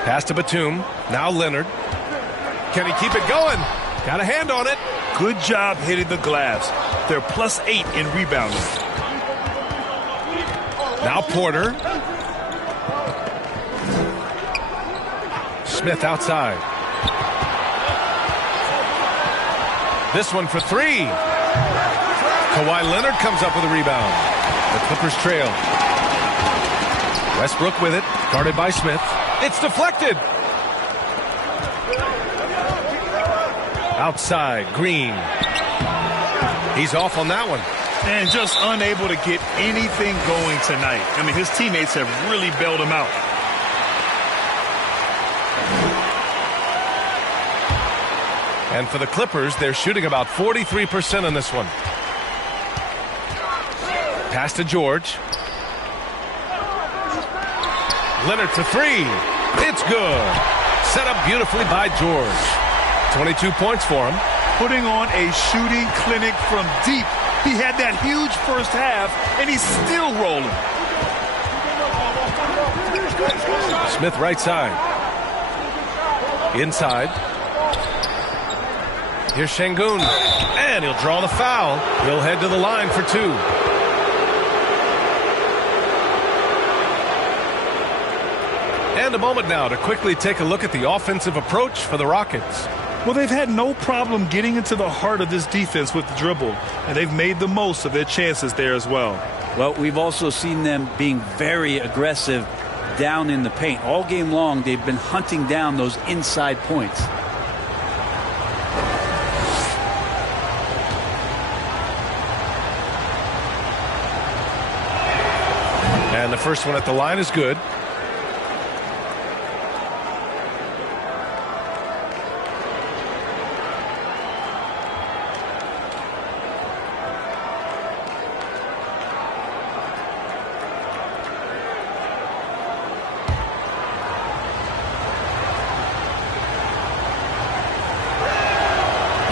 Pass to Batum. Now Leonard. Can he keep it going? Got a hand on it. Good job hitting the glass. They're +8 in rebounding. Now Porter. Smith outside. This one for 3. Kawhi Leonard comes up with a rebound. The Clippers trail. Westbrook with it, guarded by Smith. It's deflected. Outside, Green. He's off on that one. And just unable to get anything going tonight. I mean, his teammates have really bailed him out. And for the Clippers, they're shooting about 43% on this one. Pass to George. Leonard for 3. It's good. Set up beautifully by George. 22 points for him. Putting on a shooting clinic from deep. He had that huge first half, and he's still rolling. Smith right side. Inside. Here's Şengün. And he'll draw the foul. He'll head to the line for 2. And a moment now to quickly take a look at the offensive approach for the Rockets. Well, they've had no problem getting into the heart of this defense with the dribble, and they've made the most of their chances there as well. Well, we've also seen them being very aggressive down in the paint. All game long, they've been hunting down those inside points. And the first one at the line is good.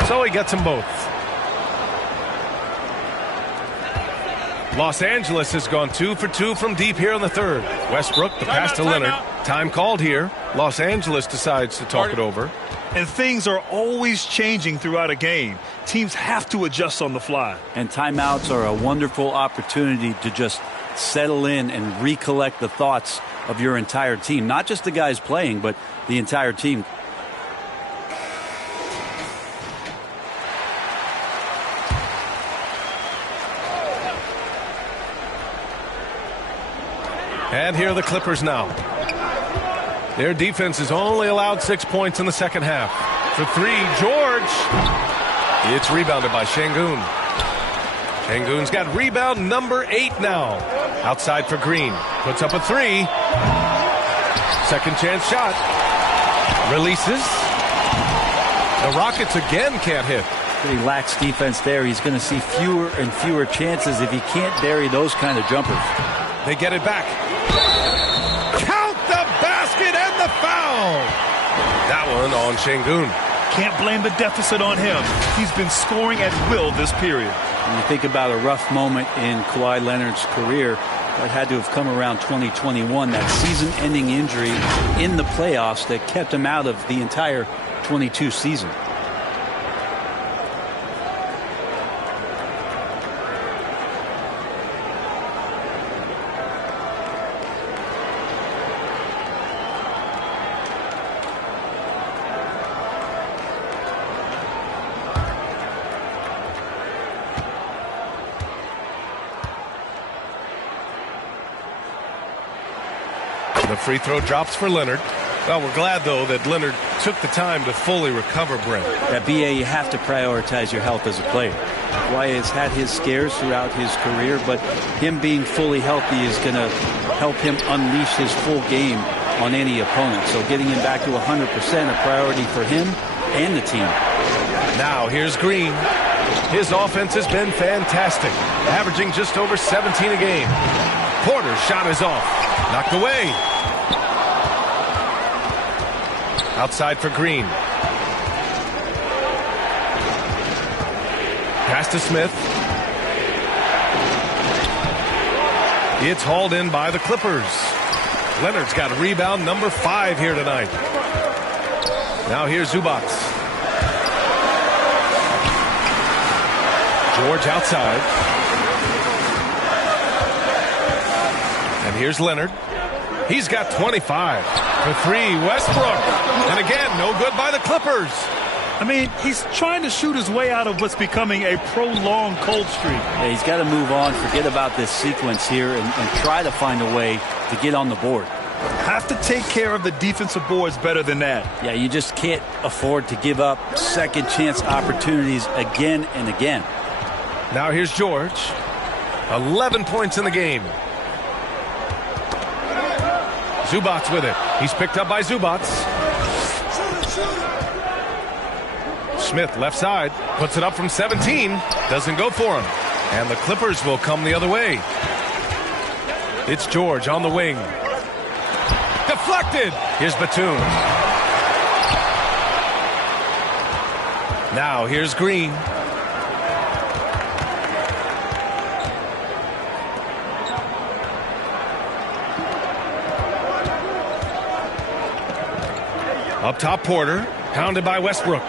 So he gets them both. Los Angeles has gone 2 for 2 from deep here in the third. Westbrook, the pass to Leonard. Time called here. Los Angeles decides to talk it over. And things are always changing throughout a game. Teams have to adjust on the fly. And timeouts are a wonderful opportunity to just settle in and recollect the thoughts of your entire team. Not just the guys playing, but the entire team. And here are the Clippers now. Their defense has only allowed 6 points in the second half. For three, George. It's rebounded by Şengün. Şengün's got rebound number 8 now. Outside for Green. Puts up a three. Second chance shot. Releases. The Rockets again can't hit. Pretty lax defense there. He's going to see fewer and fewer chances if he can't bury those kind of jumpers. They get it back. Count the basket and the foul. That one on Şengün. Can't blame the deficit on him. He's been scoring at will this period. When you think about a rough moment in Kawhi Leonard's career, that had to have come around 2021, that season-ending injury in the playoffs that kept him out of the entire 22 season. The free throw drops for Leonard. Well, we're glad, though, that Leonard took the time to fully recover, Brent. At BA, you have to prioritize your health as a player. Kawhi has had his scares throughout his career, but him being fully healthy is going to help him unleash his full game on any opponent. So getting him back to 100% a priority for him and the team. Now here's Green. His offense has been fantastic, averaging just over 17 a game. Porter's shot is off. Knocked away. Outside for Green. Pass to Smith. It's hauled in by the Clippers. Leonard's got rebound number 5 here tonight. Now here's Zubac. George outside. And here's Leonard. He's got 25. For three, Westbrook. And again, no good by the Clippers. I mean, he's trying to shoot his way out of what's becoming a prolonged cold streak. Yeah, he's got to move on, forget about this sequence here, and try to find a way to get on the board. Have to take care of the defensive boards better than that. Yeah, you just can't afford to give up second chance opportunities again and again. Now here's George. 11 points in the game. Zubac with it. He's picked up by Zubac. Smith left side. Puts it up from 17. Doesn't go for him. And the Clippers will come the other way. It's George on the wing. Deflected. Here's Batum. Now here's Green. Up top, Porter. Pounded by Westbrook.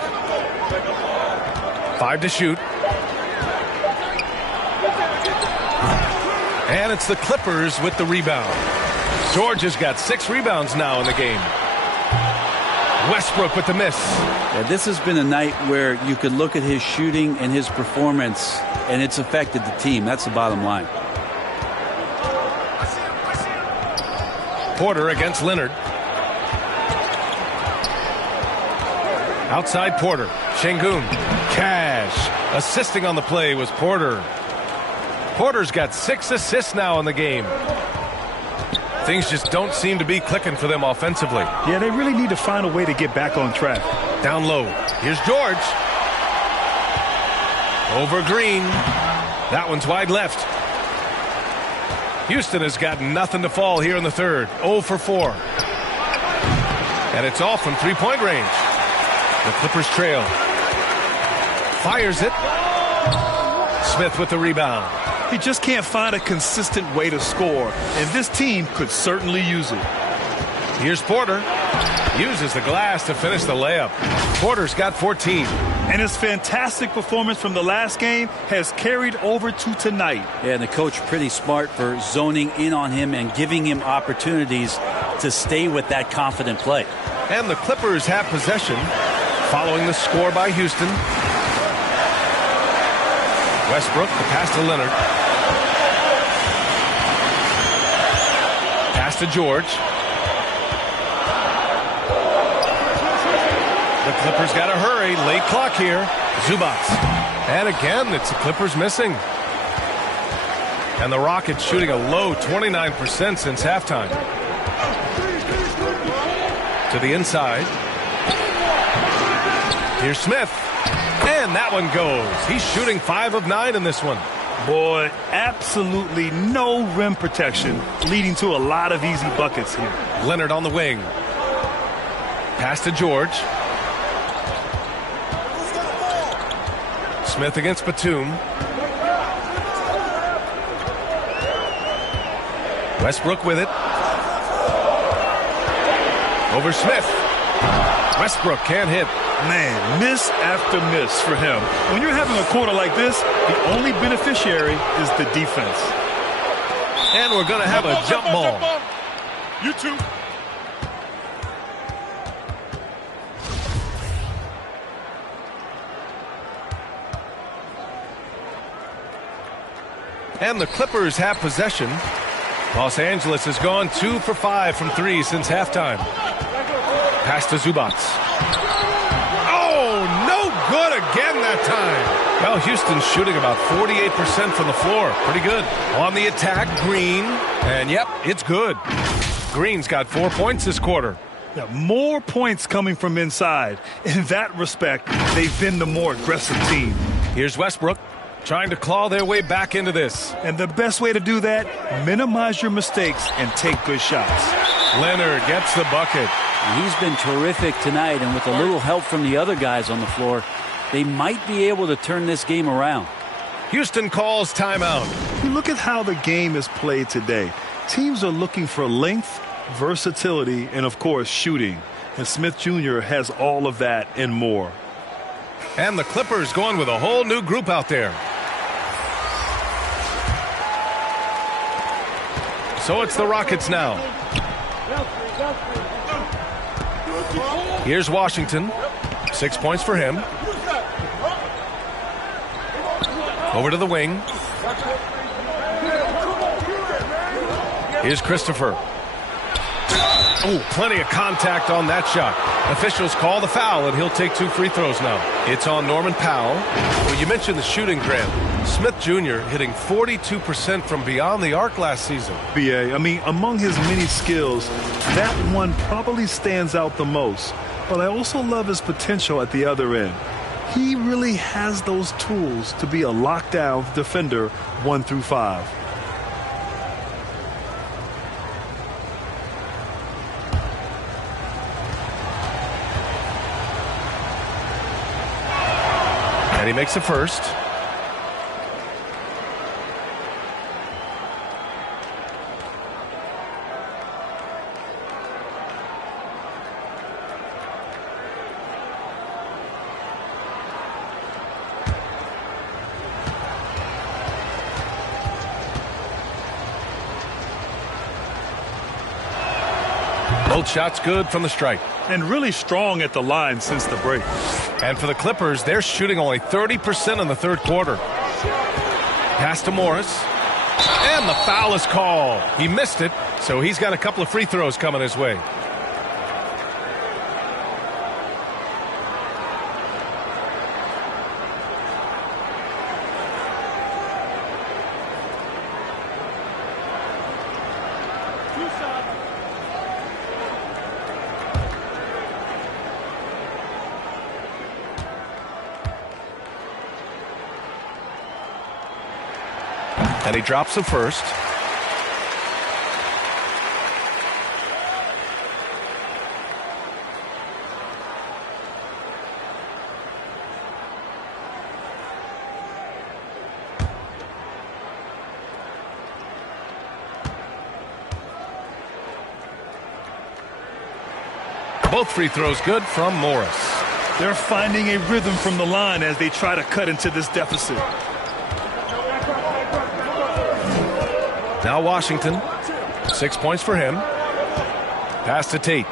5 to shoot. And it's the Clippers with the rebound. George has got 6 rebounds now in the game. Westbrook with the miss. Yeah, this has been a night where you could look at his shooting and his performance, and it's affected the team. That's the bottom line. Porter against Leonard. Outside Porter. Şengün. Cash. Assisting on the play was Porter. Porter's got 6 assists now in the game. Things just don't seem to be clicking for them offensively. Yeah, they really need to find a way to get back on track. Down low. Here's George. Over Green. That one's wide left. Houston has got nothing to fall here in the third. 0 for 4. And it's off from three-point range. The Clippers trail. Fires it. Smith with the rebound. He just can't find a consistent way to score, and this team could certainly use it. Here's Porter. Uses the glass to finish the layup. Porter's got 14. And his fantastic performance from the last game has carried over to tonight. Yeah, and the coach pretty smart for zoning in on him and giving him opportunities to stay with that confident play. And the Clippers have possession following the score by Houston. Westbrook, the pass to Leonard. Pass to George. The Clippers got to hurry. Late clock here. Zubac. And again, it's the Clippers missing. And the Rockets shooting a low 29% since halftime. To the inside. Here's Smith. And that one goes. He's shooting 5 of 9 in this one. Boy, absolutely no rim protection, leading to a lot of easy buckets here. Leonard on the wing. Pass to George. Smith against Batum. Westbrook with it. Over Smith. Westbrook can't hit. Man, miss after miss for him. When you're having a quarter like this, the only beneficiary is the defense. And we're going to have a jump ball. You too. And the Clippers have possession. Los Angeles has gone 2 for 5 from 3 since halftime. Pass to Zubac. Oh, no good again that time. Well, Houston's shooting about 48% from the floor. Pretty good. On the attack, Green. And, yep, it's good. Green's got 4 points this quarter. Yeah, more points coming from inside. In that respect, they've been the more aggressive team. Here's Westbrook trying to claw their way back into this. And the best way to do that, minimize your mistakes and take good shots. Leonard gets the bucket. He's been terrific tonight, and with a little help from the other guys on the floor, they might be able to turn this game around. Houston calls timeout. You look at how the game is played today. Teams are looking for length, versatility, and, of course, shooting. And Smith Jr. has all of that and more. And the Clippers going with a whole new group out there. So it's the Rockets now. Here's Washington. 6 points for him. Over to the wing. Here's Christopher. Oh, plenty of contact on that shot. Officials call the foul, and he'll take 2 free throws now. It's on Norman Powell. Well, you mentioned the shooting, Grant. Smith Jr. hitting 42% from beyond the arc last season. BA, I mean, among his many skills, that one probably stands out the most. But I also love his potential at the other end. He really has those tools to be a lockdown defender 1 through 5. And he makes the first. Both shots good from the stripe. And really strong at the line since the break. And for the Clippers, they're shooting only 30% in the third quarter. Pass to Morris. And the foul is called. He missed it, So he's got a couple of free throws coming his way. And he drops the first. Both free throws good from Morris. They're finding a rhythm from the line as they try to cut into this deficit. Now Washington, 6 points for him. Pass to Tate.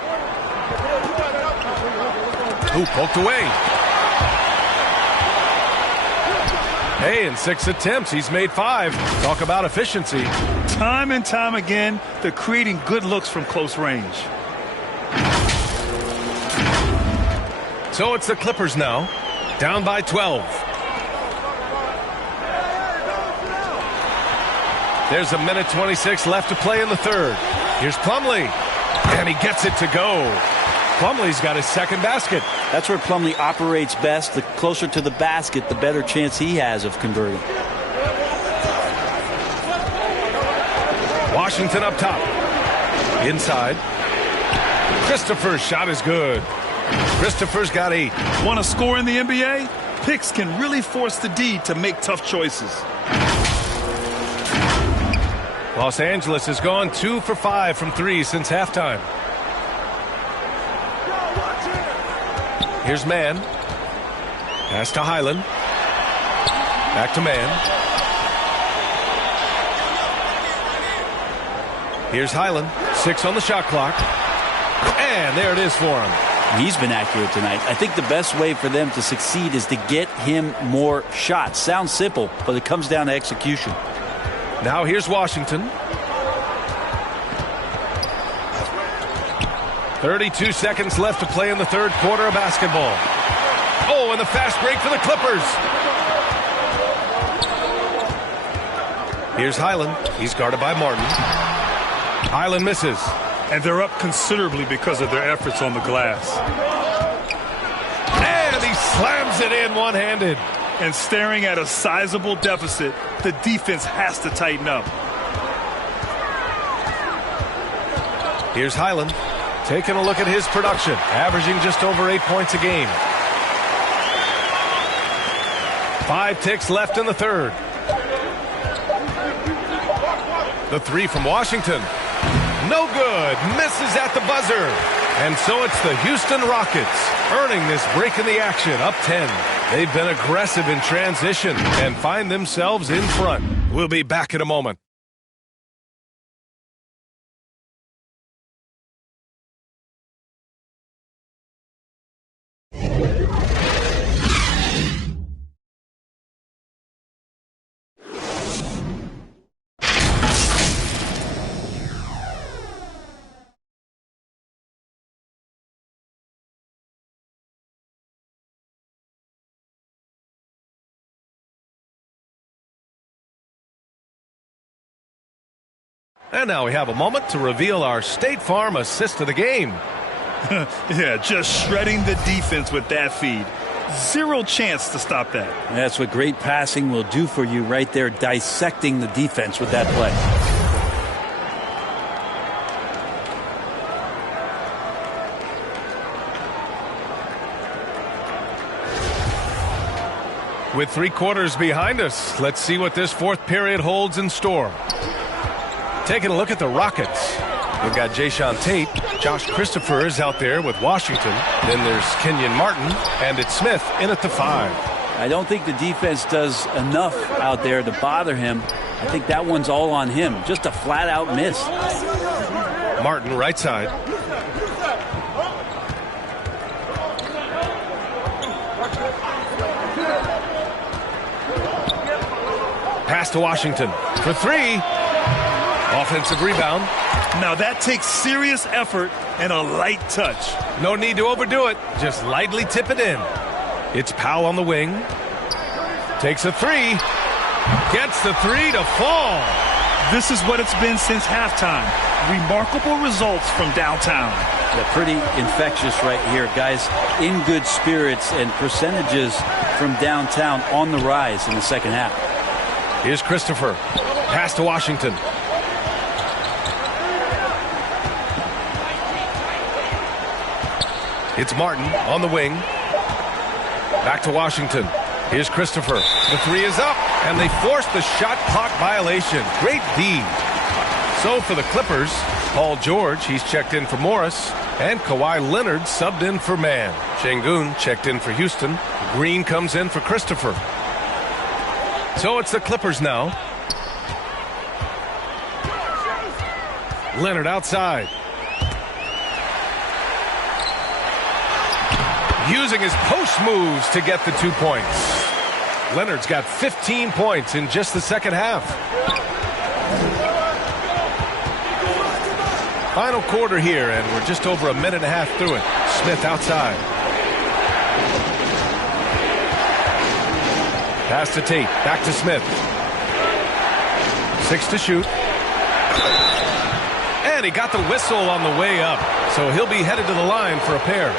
Who poked away. Hey, in 6 attempts, he's made 5. Talk about efficiency. Time and time again, they're creating good looks from close range. So it's the Clippers now, down by 12. There's 1:26 left to play in the third. Here's Plumlee, and he gets it to go. Plumlee's got his second basket. That's where Plumlee operates best. The closer to the basket, the better chance he has of converting. Washington up top. Inside. Christopher's shot is good. Christopher's got 8. Want to score in the NBA? Picks can really force the D to make tough choices. Los Angeles has gone 2 for 5 from 3 since halftime. Here's Mann. Pass to Highland. Back to Mann. Here's Highland. 6 on the shot clock. And there it is for him. He's been accurate tonight. I think the best way for them to succeed is to get him more shots. Sounds simple, but it comes down to execution. Now here's Washington. 32 seconds left to play in the third quarter of basketball. Oh, and the fast break for the Clippers. Here's Highland. He's guarded by Martin. Highland misses. And they're up considerably because of their efforts on the glass. And he slams it in one-handed. And staring at a sizable deficit, the defense has to tighten up. Here's Highland. Taking a look at his production, averaging just over 8 points a game. 5 ticks left in the third. The 3 from Washington. No good. Misses at the buzzer. And so it's the Houston Rockets earning this break in the action, up 10. They've been aggressive in transition and find themselves in front. We'll be back in a moment. And now we have a moment to reveal our State Farm assist of the game. Yeah, just shredding the defense with that feed. Zero chance to stop that. That's what great passing will do for you right there, dissecting the defense with that play. With 3 quarters behind us, let's see what this fourth period holds in store. Taking a look at the Rockets. We've got Jayshawn Tate. Josh Christopher is out there with Washington. Then there's Kenyon Martin, and it's Smith in at the 5. I don't think the defense does enough out there to bother him. I think that one's all on him. Just a flat-out miss. Martin right side. Pass to Washington for 3. Offensive rebound. Now that takes serious effort and a light touch. No need to overdo it. Just lightly tip it in. It's Powell on the wing. Takes a three. Gets the three to fall. This is what it's been since halftime. Remarkable results from downtown. Yeah, pretty infectious right here. Guys in good spirits, and percentages from downtown on the rise in the second half. Here's Christopher. Pass to Washington. It's Martin on the wing. Back to Washington. Here's Christopher. The three is up, and they force the shot clock violation. Great D. So for the Clippers, Paul George, he's checked in for Morris, and Kawhi Leonard subbed in for Mann. Şengün checked in for Houston. Green comes in for Christopher. So it's the Clippers now. Leonard outside. Using his post moves to get the 2 points. Leonard's got 15 points in just the second half. Final quarter here, and we're just over a minute and a half through it. Smith outside. Pass to Tate. Back to Smith. 6 to shoot. And he got the whistle on the way up, so he'll be headed to the line for a pair.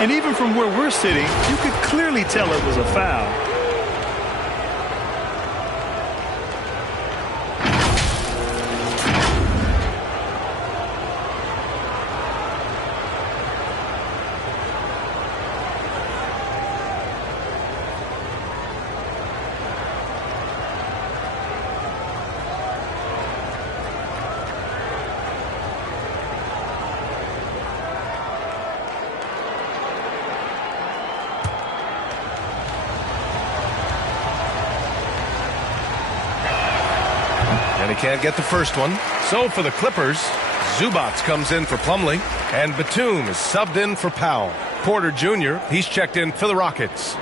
And even from where we're sitting, you could clearly tell it was a foul. And he can't get the first one. So for the Clippers, Zubac comes in for Plumlee, and Batum is subbed in for Powell. Porter Jr., he's checked in for the Rockets.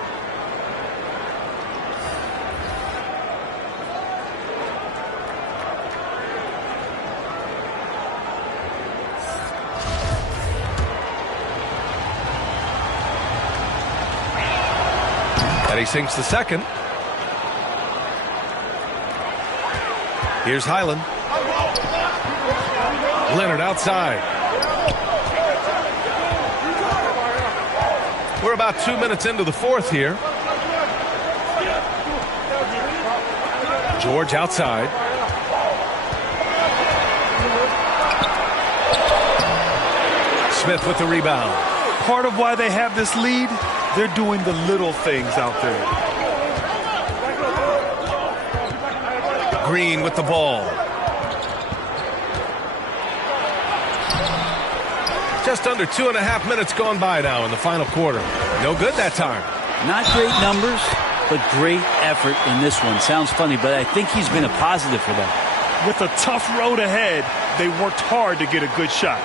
And he sinks the second. Here's Highland. Leonard outside. We're about 2 minutes into the fourth here. George outside. Smith with the rebound. Part of why they have this lead, they're doing the little things out there. Green with the ball. Just under 2.5 minutes gone by now in the final quarter. No good that time. Not great numbers, but great effort in this one. Sounds funny, but I think he's been a positive for them. With a tough road ahead, they worked hard to get a good shot.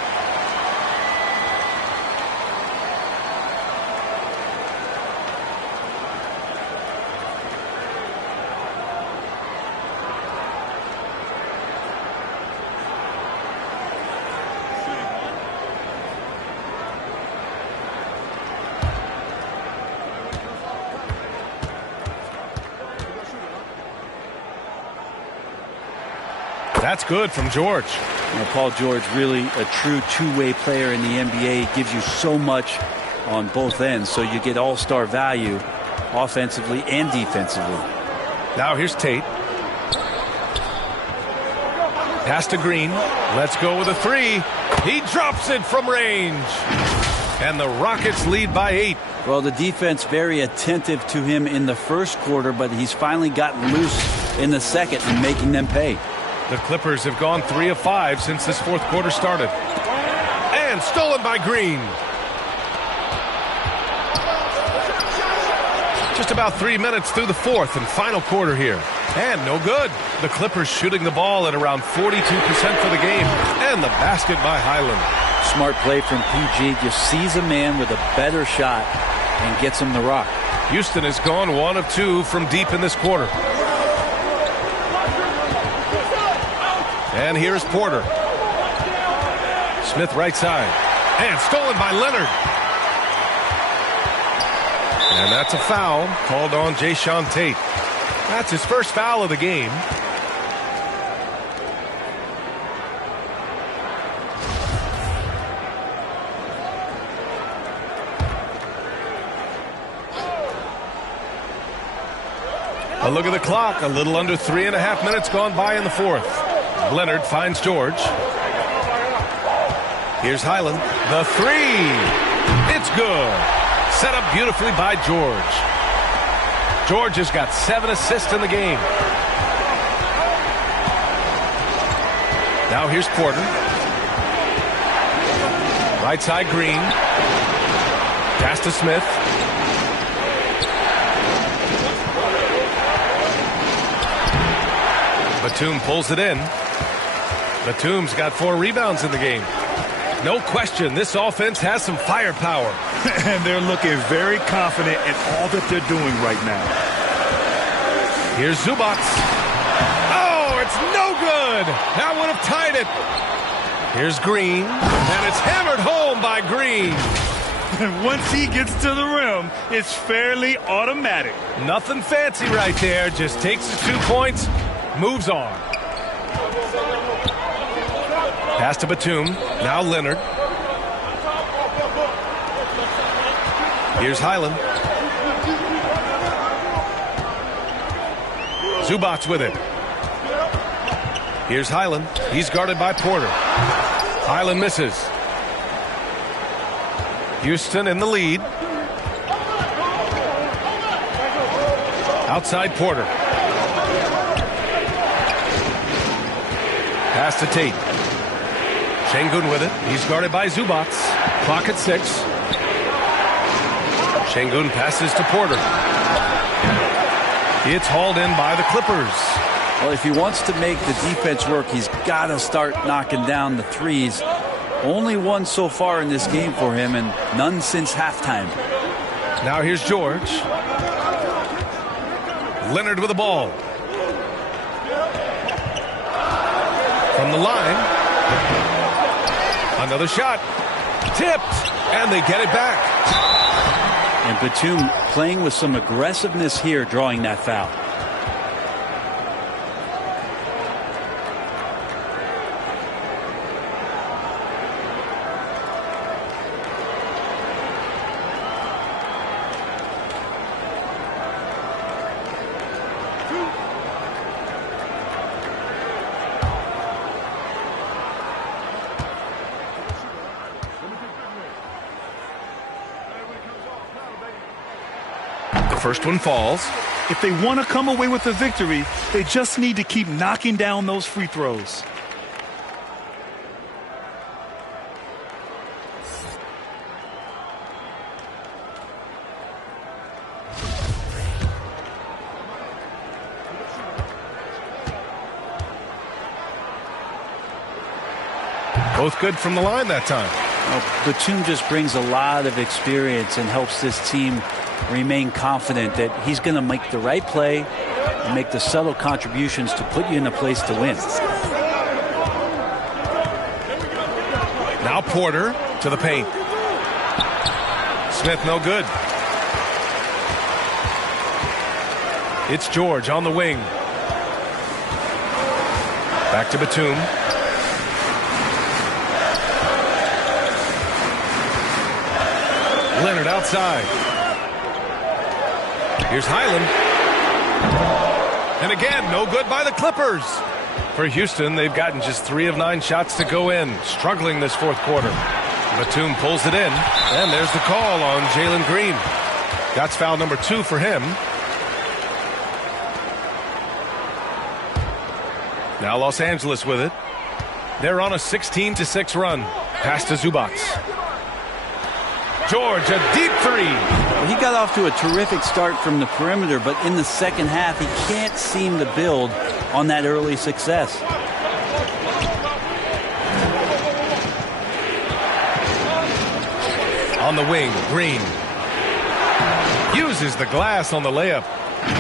That's good from George. Paul George, really a true two-way player in the NBA. He gives you so much on both ends, so you get all-star value offensively and defensively. Now here's Tate. Pass to Green. Let's go with a three. He drops it from range. And the Rockets lead by 8. Well, the defense very attentive to him in the first quarter, but he's finally gotten loose in the second and making them pay. The Clippers have gone 3 of 5 since this fourth quarter started. And stolen by Green. Just about 3 minutes through the fourth and final quarter here. And no good. The Clippers shooting the ball at around 42% for the game. And the basket by Highland. Smart play from PG. Just sees a man with a better shot and gets him the rock. Houston has gone 1 of 2 from deep in this quarter. And here's Porter. Smith right side. And stolen by Leonard. And that's a foul called on Jayshawn Tate. That's his first foul of the game. A look at the clock. A little under 3.5 minutes gone by in the fourth. Leonard finds George. Here's Highland. The three. It's good. Set up beautifully by George. George has got 7 assists in the game. Now here's Porter. Right side Green. Pass to Smith. Batum pulls it in. Batum's got 4 rebounds in the game. No question, this offense has some firepower. And they're looking very confident in all that they're doing right now. Here's Zubac. Oh, it's no good. That would have tied it. Here's Green. And it's hammered home by Green. Once he gets to the rim, it's fairly automatic. Nothing fancy right there. Just takes the 2 points, moves on. Pass to Batum. Now Leonard. Here's Highland. Zubac with it. Here's Highland. He's guarded by Porter. Highland misses. Houston in the lead. Outside Porter. Pass to Tate. Şengün with it. He's guarded by Zubac. Clock at 6. Şengün passes to Porter. It's hauled in by the Clippers. Well, if he wants to make the defense work, he's got to start knocking down the threes. Only one so far in this game for him, and none since halftime. Now here's George. Leonard with the ball. From the line. Another shot. Tipped. And they get it back. And Batum playing with some aggressiveness here, drawing that foul. First one falls. If they want to come away with a victory, they just need to keep knocking down those free throws. Both good from the line that time. Well, Batum just brings a lot of experience and helps this team remain confident that he's going to make the right play and make the subtle contributions to put you in a place to win. Now Porter to the paint. Smith no good. It's George on the wing. Back to Batum. Leonard outside. Here's Highland. And again, no good by the Clippers. For Houston, they've gotten just 3 of 9 shots to go in. Struggling this fourth quarter. Batum pulls it in. And there's the call on Jalen Green. That's foul number 2 for him. Now Los Angeles with it. They're on a 16-6 run. Pass to Zubac. George, a deep 3. Well, he got off to a terrific start from the perimeter, but in the second half, he can't seem to build on that early success. On the wing, Green. Uses the glass on the layup.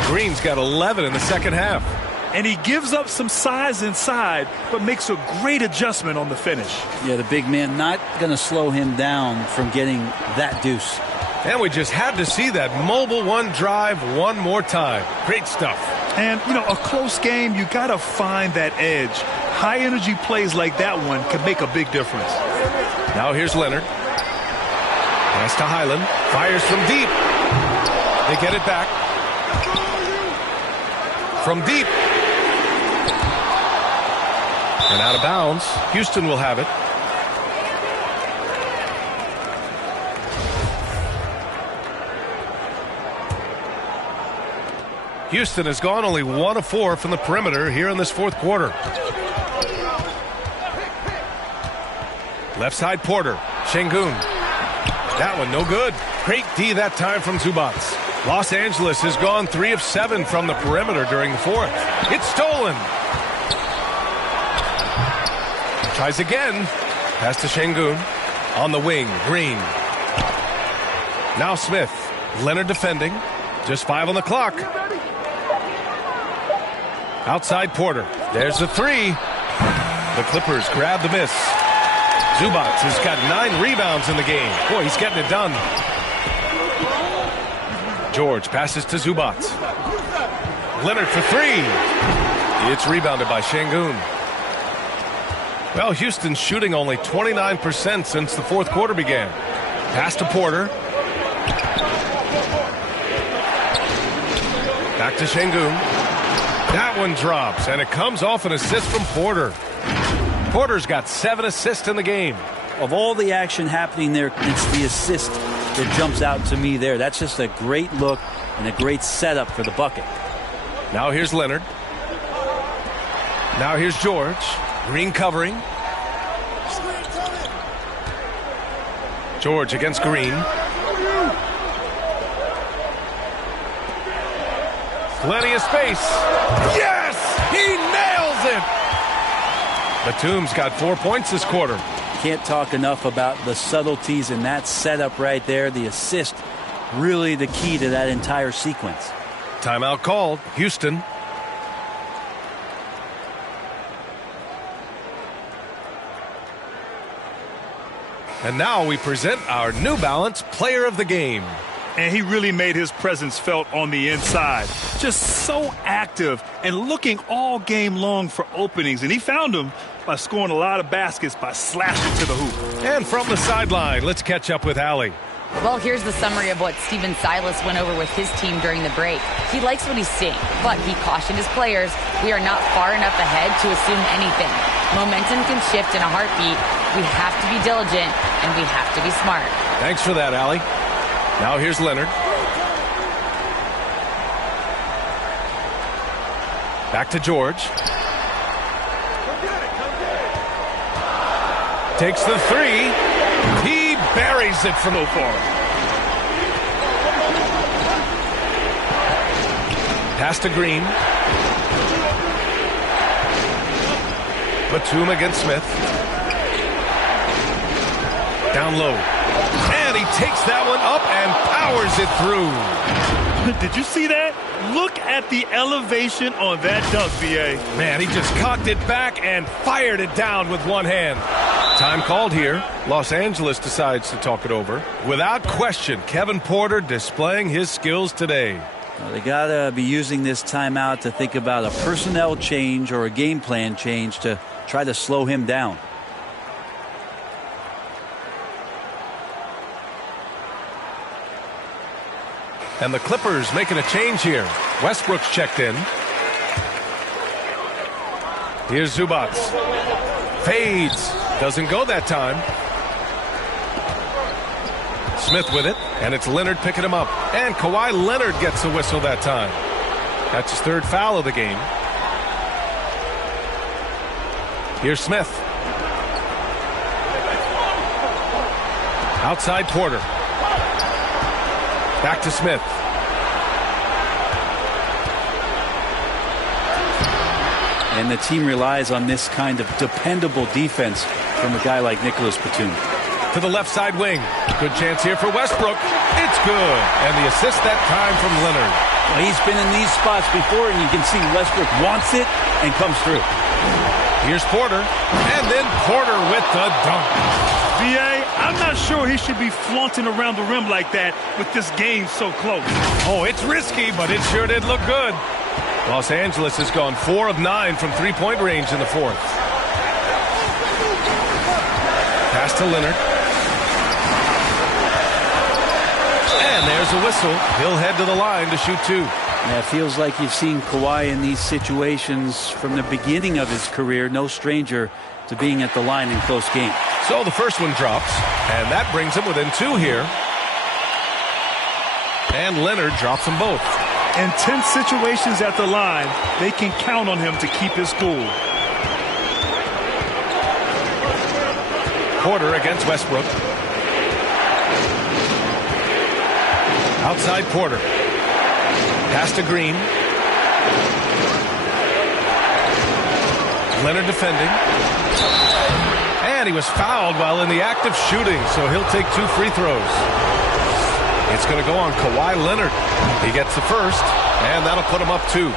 Green's got 11 in the second half. And he gives up some size inside, but makes a great adjustment on the finish. Yeah, the big man not going to slow him down from getting that deuce. And we just had to see that mobile one drive one more time. Great stuff. And, a close game, you got to find that edge. High-energy plays like that one could make a big difference. Now here's Leonard. Pass to Highland. Fires from deep. They get it back. From deep. And out of bounds. Houston will have it. Houston has gone only 1 of 4 from the perimeter here in this fourth quarter. Left side Porter. Şengün. That one no good. Great D that time from Zubac. Los Angeles has gone 3 of 7 from the perimeter during the fourth. It's stolen. Tries again. Pass to Şengün. On the wing, Green. Now Smith. Leonard defending. Just 5 on the clock. Outside Porter. There's the 3. The Clippers grab the miss. Zubac has got 9 rebounds in the game. Boy, he's getting it done. George passes to Zubac. Leonard for 3. It's rebounded by Şengün. Well, Houston's shooting only 29% since the fourth quarter began. Pass to Porter. Back to Şengün. That one drops, and it comes off an assist from Porter. Porter's got 7 assists in the game. Of all the action happening there, it's the assist that jumps out to me there. That's just a great look and a great setup for the bucket. Now here's Leonard. Now here's George. Green covering. George against Green. Plenty of space. Yes! He nails it! Batum's got 4 points this quarter. Can't talk enough about the subtleties in that setup right there. The assist, really the key to that entire sequence. Timeout called. Houston. And now we present our New Balance Player of the Game. And he really made his presence felt on the inside. Just so active and looking all game long for openings. And he found them by scoring a lot of baskets by slashing to the hoop. And from the sideline, let's catch up with Allie. Well, here's the summary of what Stephen Silas went over with his team during the break. He likes what he's seeing, but he cautioned his players, we are not far enough ahead to assume anything. Momentum can shift in a heartbeat. We have to be diligent, and we have to be smart. Thanks for that, Allie. Now here's Leonard. Back to George. Takes the 3. He buries it from far. Pass to Green. Batum against Smith. Down low. And he takes that one up and powers it through. Did you see that? Look at the elevation on that dunk, B.A. Man, he just cocked it back and fired it down with one hand. Time called here. Los Angeles decides to talk it over. Without question, Kevin Porter displaying his skills today. Well, they got to be using this timeout to think about a personnel change or a game plan change to try to slow him down. And the Clippers making a change here. Westbrook's checked in. Here's Zubac. Fades. Doesn't go that time. Smith with it. And it's Leonard picking him up. And Kawhi Leonard gets a whistle that time. That's his 3rd foul of the game. Here's Smith. Outside Porter. Back to Smith. And the team relies on this kind of dependable defense from a guy like Nicholas Batum. to the left side wing. Good chance here for Westbrook. It's good. And the assist that time from Leonard. Well, he's been in these spots before, and you can see Westbrook wants it and comes through. Here's Porter. And then Porter with the dunk. B.A., I'm not sure he should be flaunting around the rim like that with this game so close. Oh, it's risky, but it sure did look good. Los Angeles has gone 4 of 9 from three-point range in the fourth. Pass to Leonard. And there's a whistle. He'll head to the line to shoot 2. Yeah, it feels like you've seen Kawhi in these situations from the beginning of his career. No stranger to being at the line in close games. So the first one drops, and that brings him within 2 here. And Leonard drops them both. In tense situations at the line, they can count on him to keep his cool. Porter against Westbrook. Outside Porter. Pass to Green. Leonard defending. And he was fouled while in the act of shooting, so he'll take 2 free throws. It's going to go on Kawhi Leonard. He gets the first, and that'll put him up 2.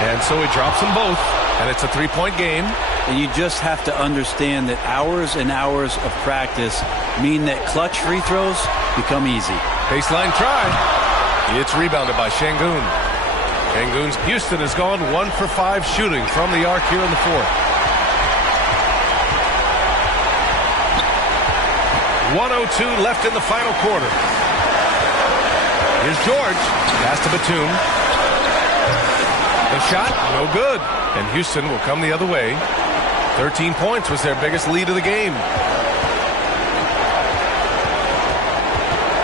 And so he drops them both, and it's a 3-point game. And you just have to understand that hours and hours of practice mean that clutch free throws become easy. Baseline try. It's rebounded by Şengün. Şengün's Houston has gone 1 for 5 shooting from the arc here in the fourth. 1:02 left in the final quarter. Here's George. Pass to Batum. The shot, no good. And Houston will come the other way. 13 points was their biggest lead of the game.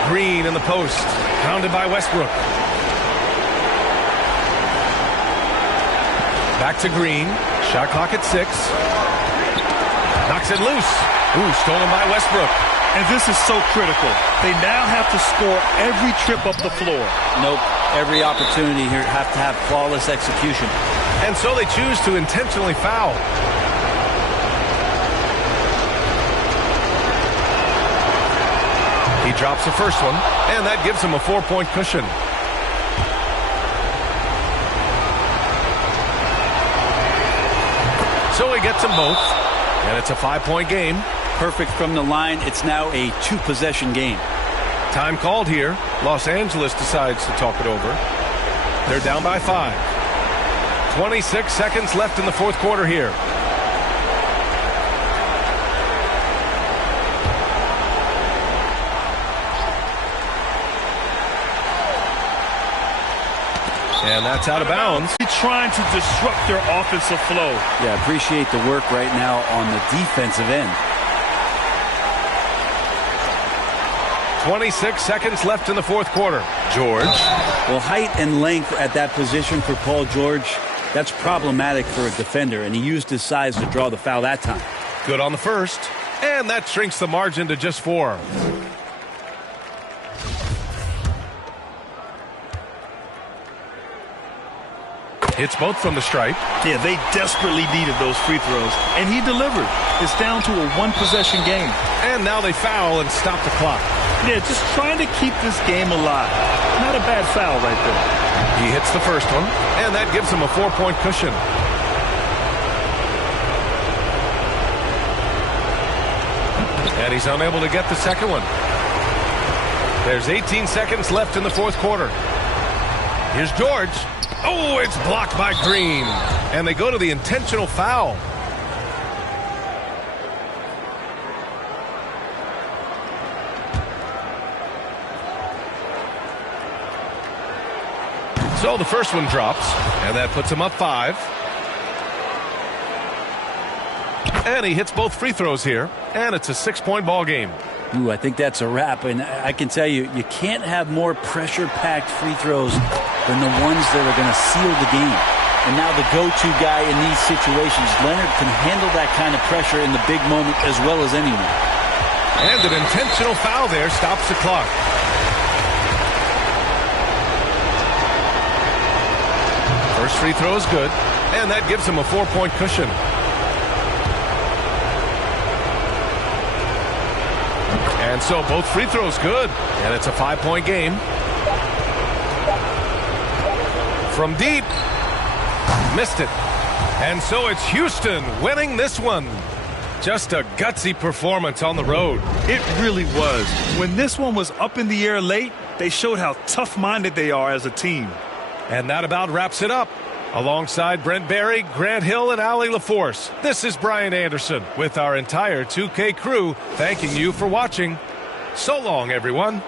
Green in the post. Pounded by Westbrook. Back to Green. Shot clock at 6. Knocks it loose. Ooh, stolen by Westbrook. And this is so critical. They now have to score every trip up the floor. Nope. Every opportunity here have to have flawless execution. And so they choose to intentionally foul. He drops the first one, and that gives him a 4-point cushion. So he gets them both, and it's a 5-point game. Perfect from the line. It's now a 2-possession game. Time called here. Los Angeles decides to talk it over. They're down by 5. 26 seconds left in the fourth quarter here. And that's out of bounds. Trying to disrupt their offensive flow. Yeah, appreciate the work right now on the defensive end. 26 seconds left in the fourth quarter. George. Well, height and length at that position for Paul George, that's problematic for a defender, and he used his size to draw the foul that time. Good on the first, and that shrinks the margin to just 4. Hits both from the stripe. Yeah, they desperately needed those free throws, and he delivered. It's down to a 1-possession game. And now they foul and stop the clock. Yeah, just trying to keep this game alive. Not a bad foul right there. He hits the first one, and that gives him a 4-point cushion. And he's unable to get the second one. There's 18 seconds left in the fourth quarter. Here's George. Oh, it's blocked by Green. And they go to the intentional foul. So the first one drops, and that puts him up 5. And he hits both free throws here, and it's a 6-point ball game. Ooh, I think that's a wrap, and I can tell you, you can't have more pressure-packed free throws than the ones that are going to seal the game. and now the go-to guy in these situations. Leonard can handle that kind of pressure in the big moment as well as anyone. And an intentional foul there stops the clock. First free throw is good, and that gives him a 4-point cushion. And so both free throws good, and it's a 5-point game. From deep, missed it. And so it's Houston winning this one. Just a gutsy performance on the road. It really was. When this one was up in the air late, they showed how tough-minded they are as a team. And that about wraps it up. Alongside Brent Barry, Grant Hill, and Allie LaForce, this is Brian Anderson with our entire 2K crew thanking you for watching. So long, everyone.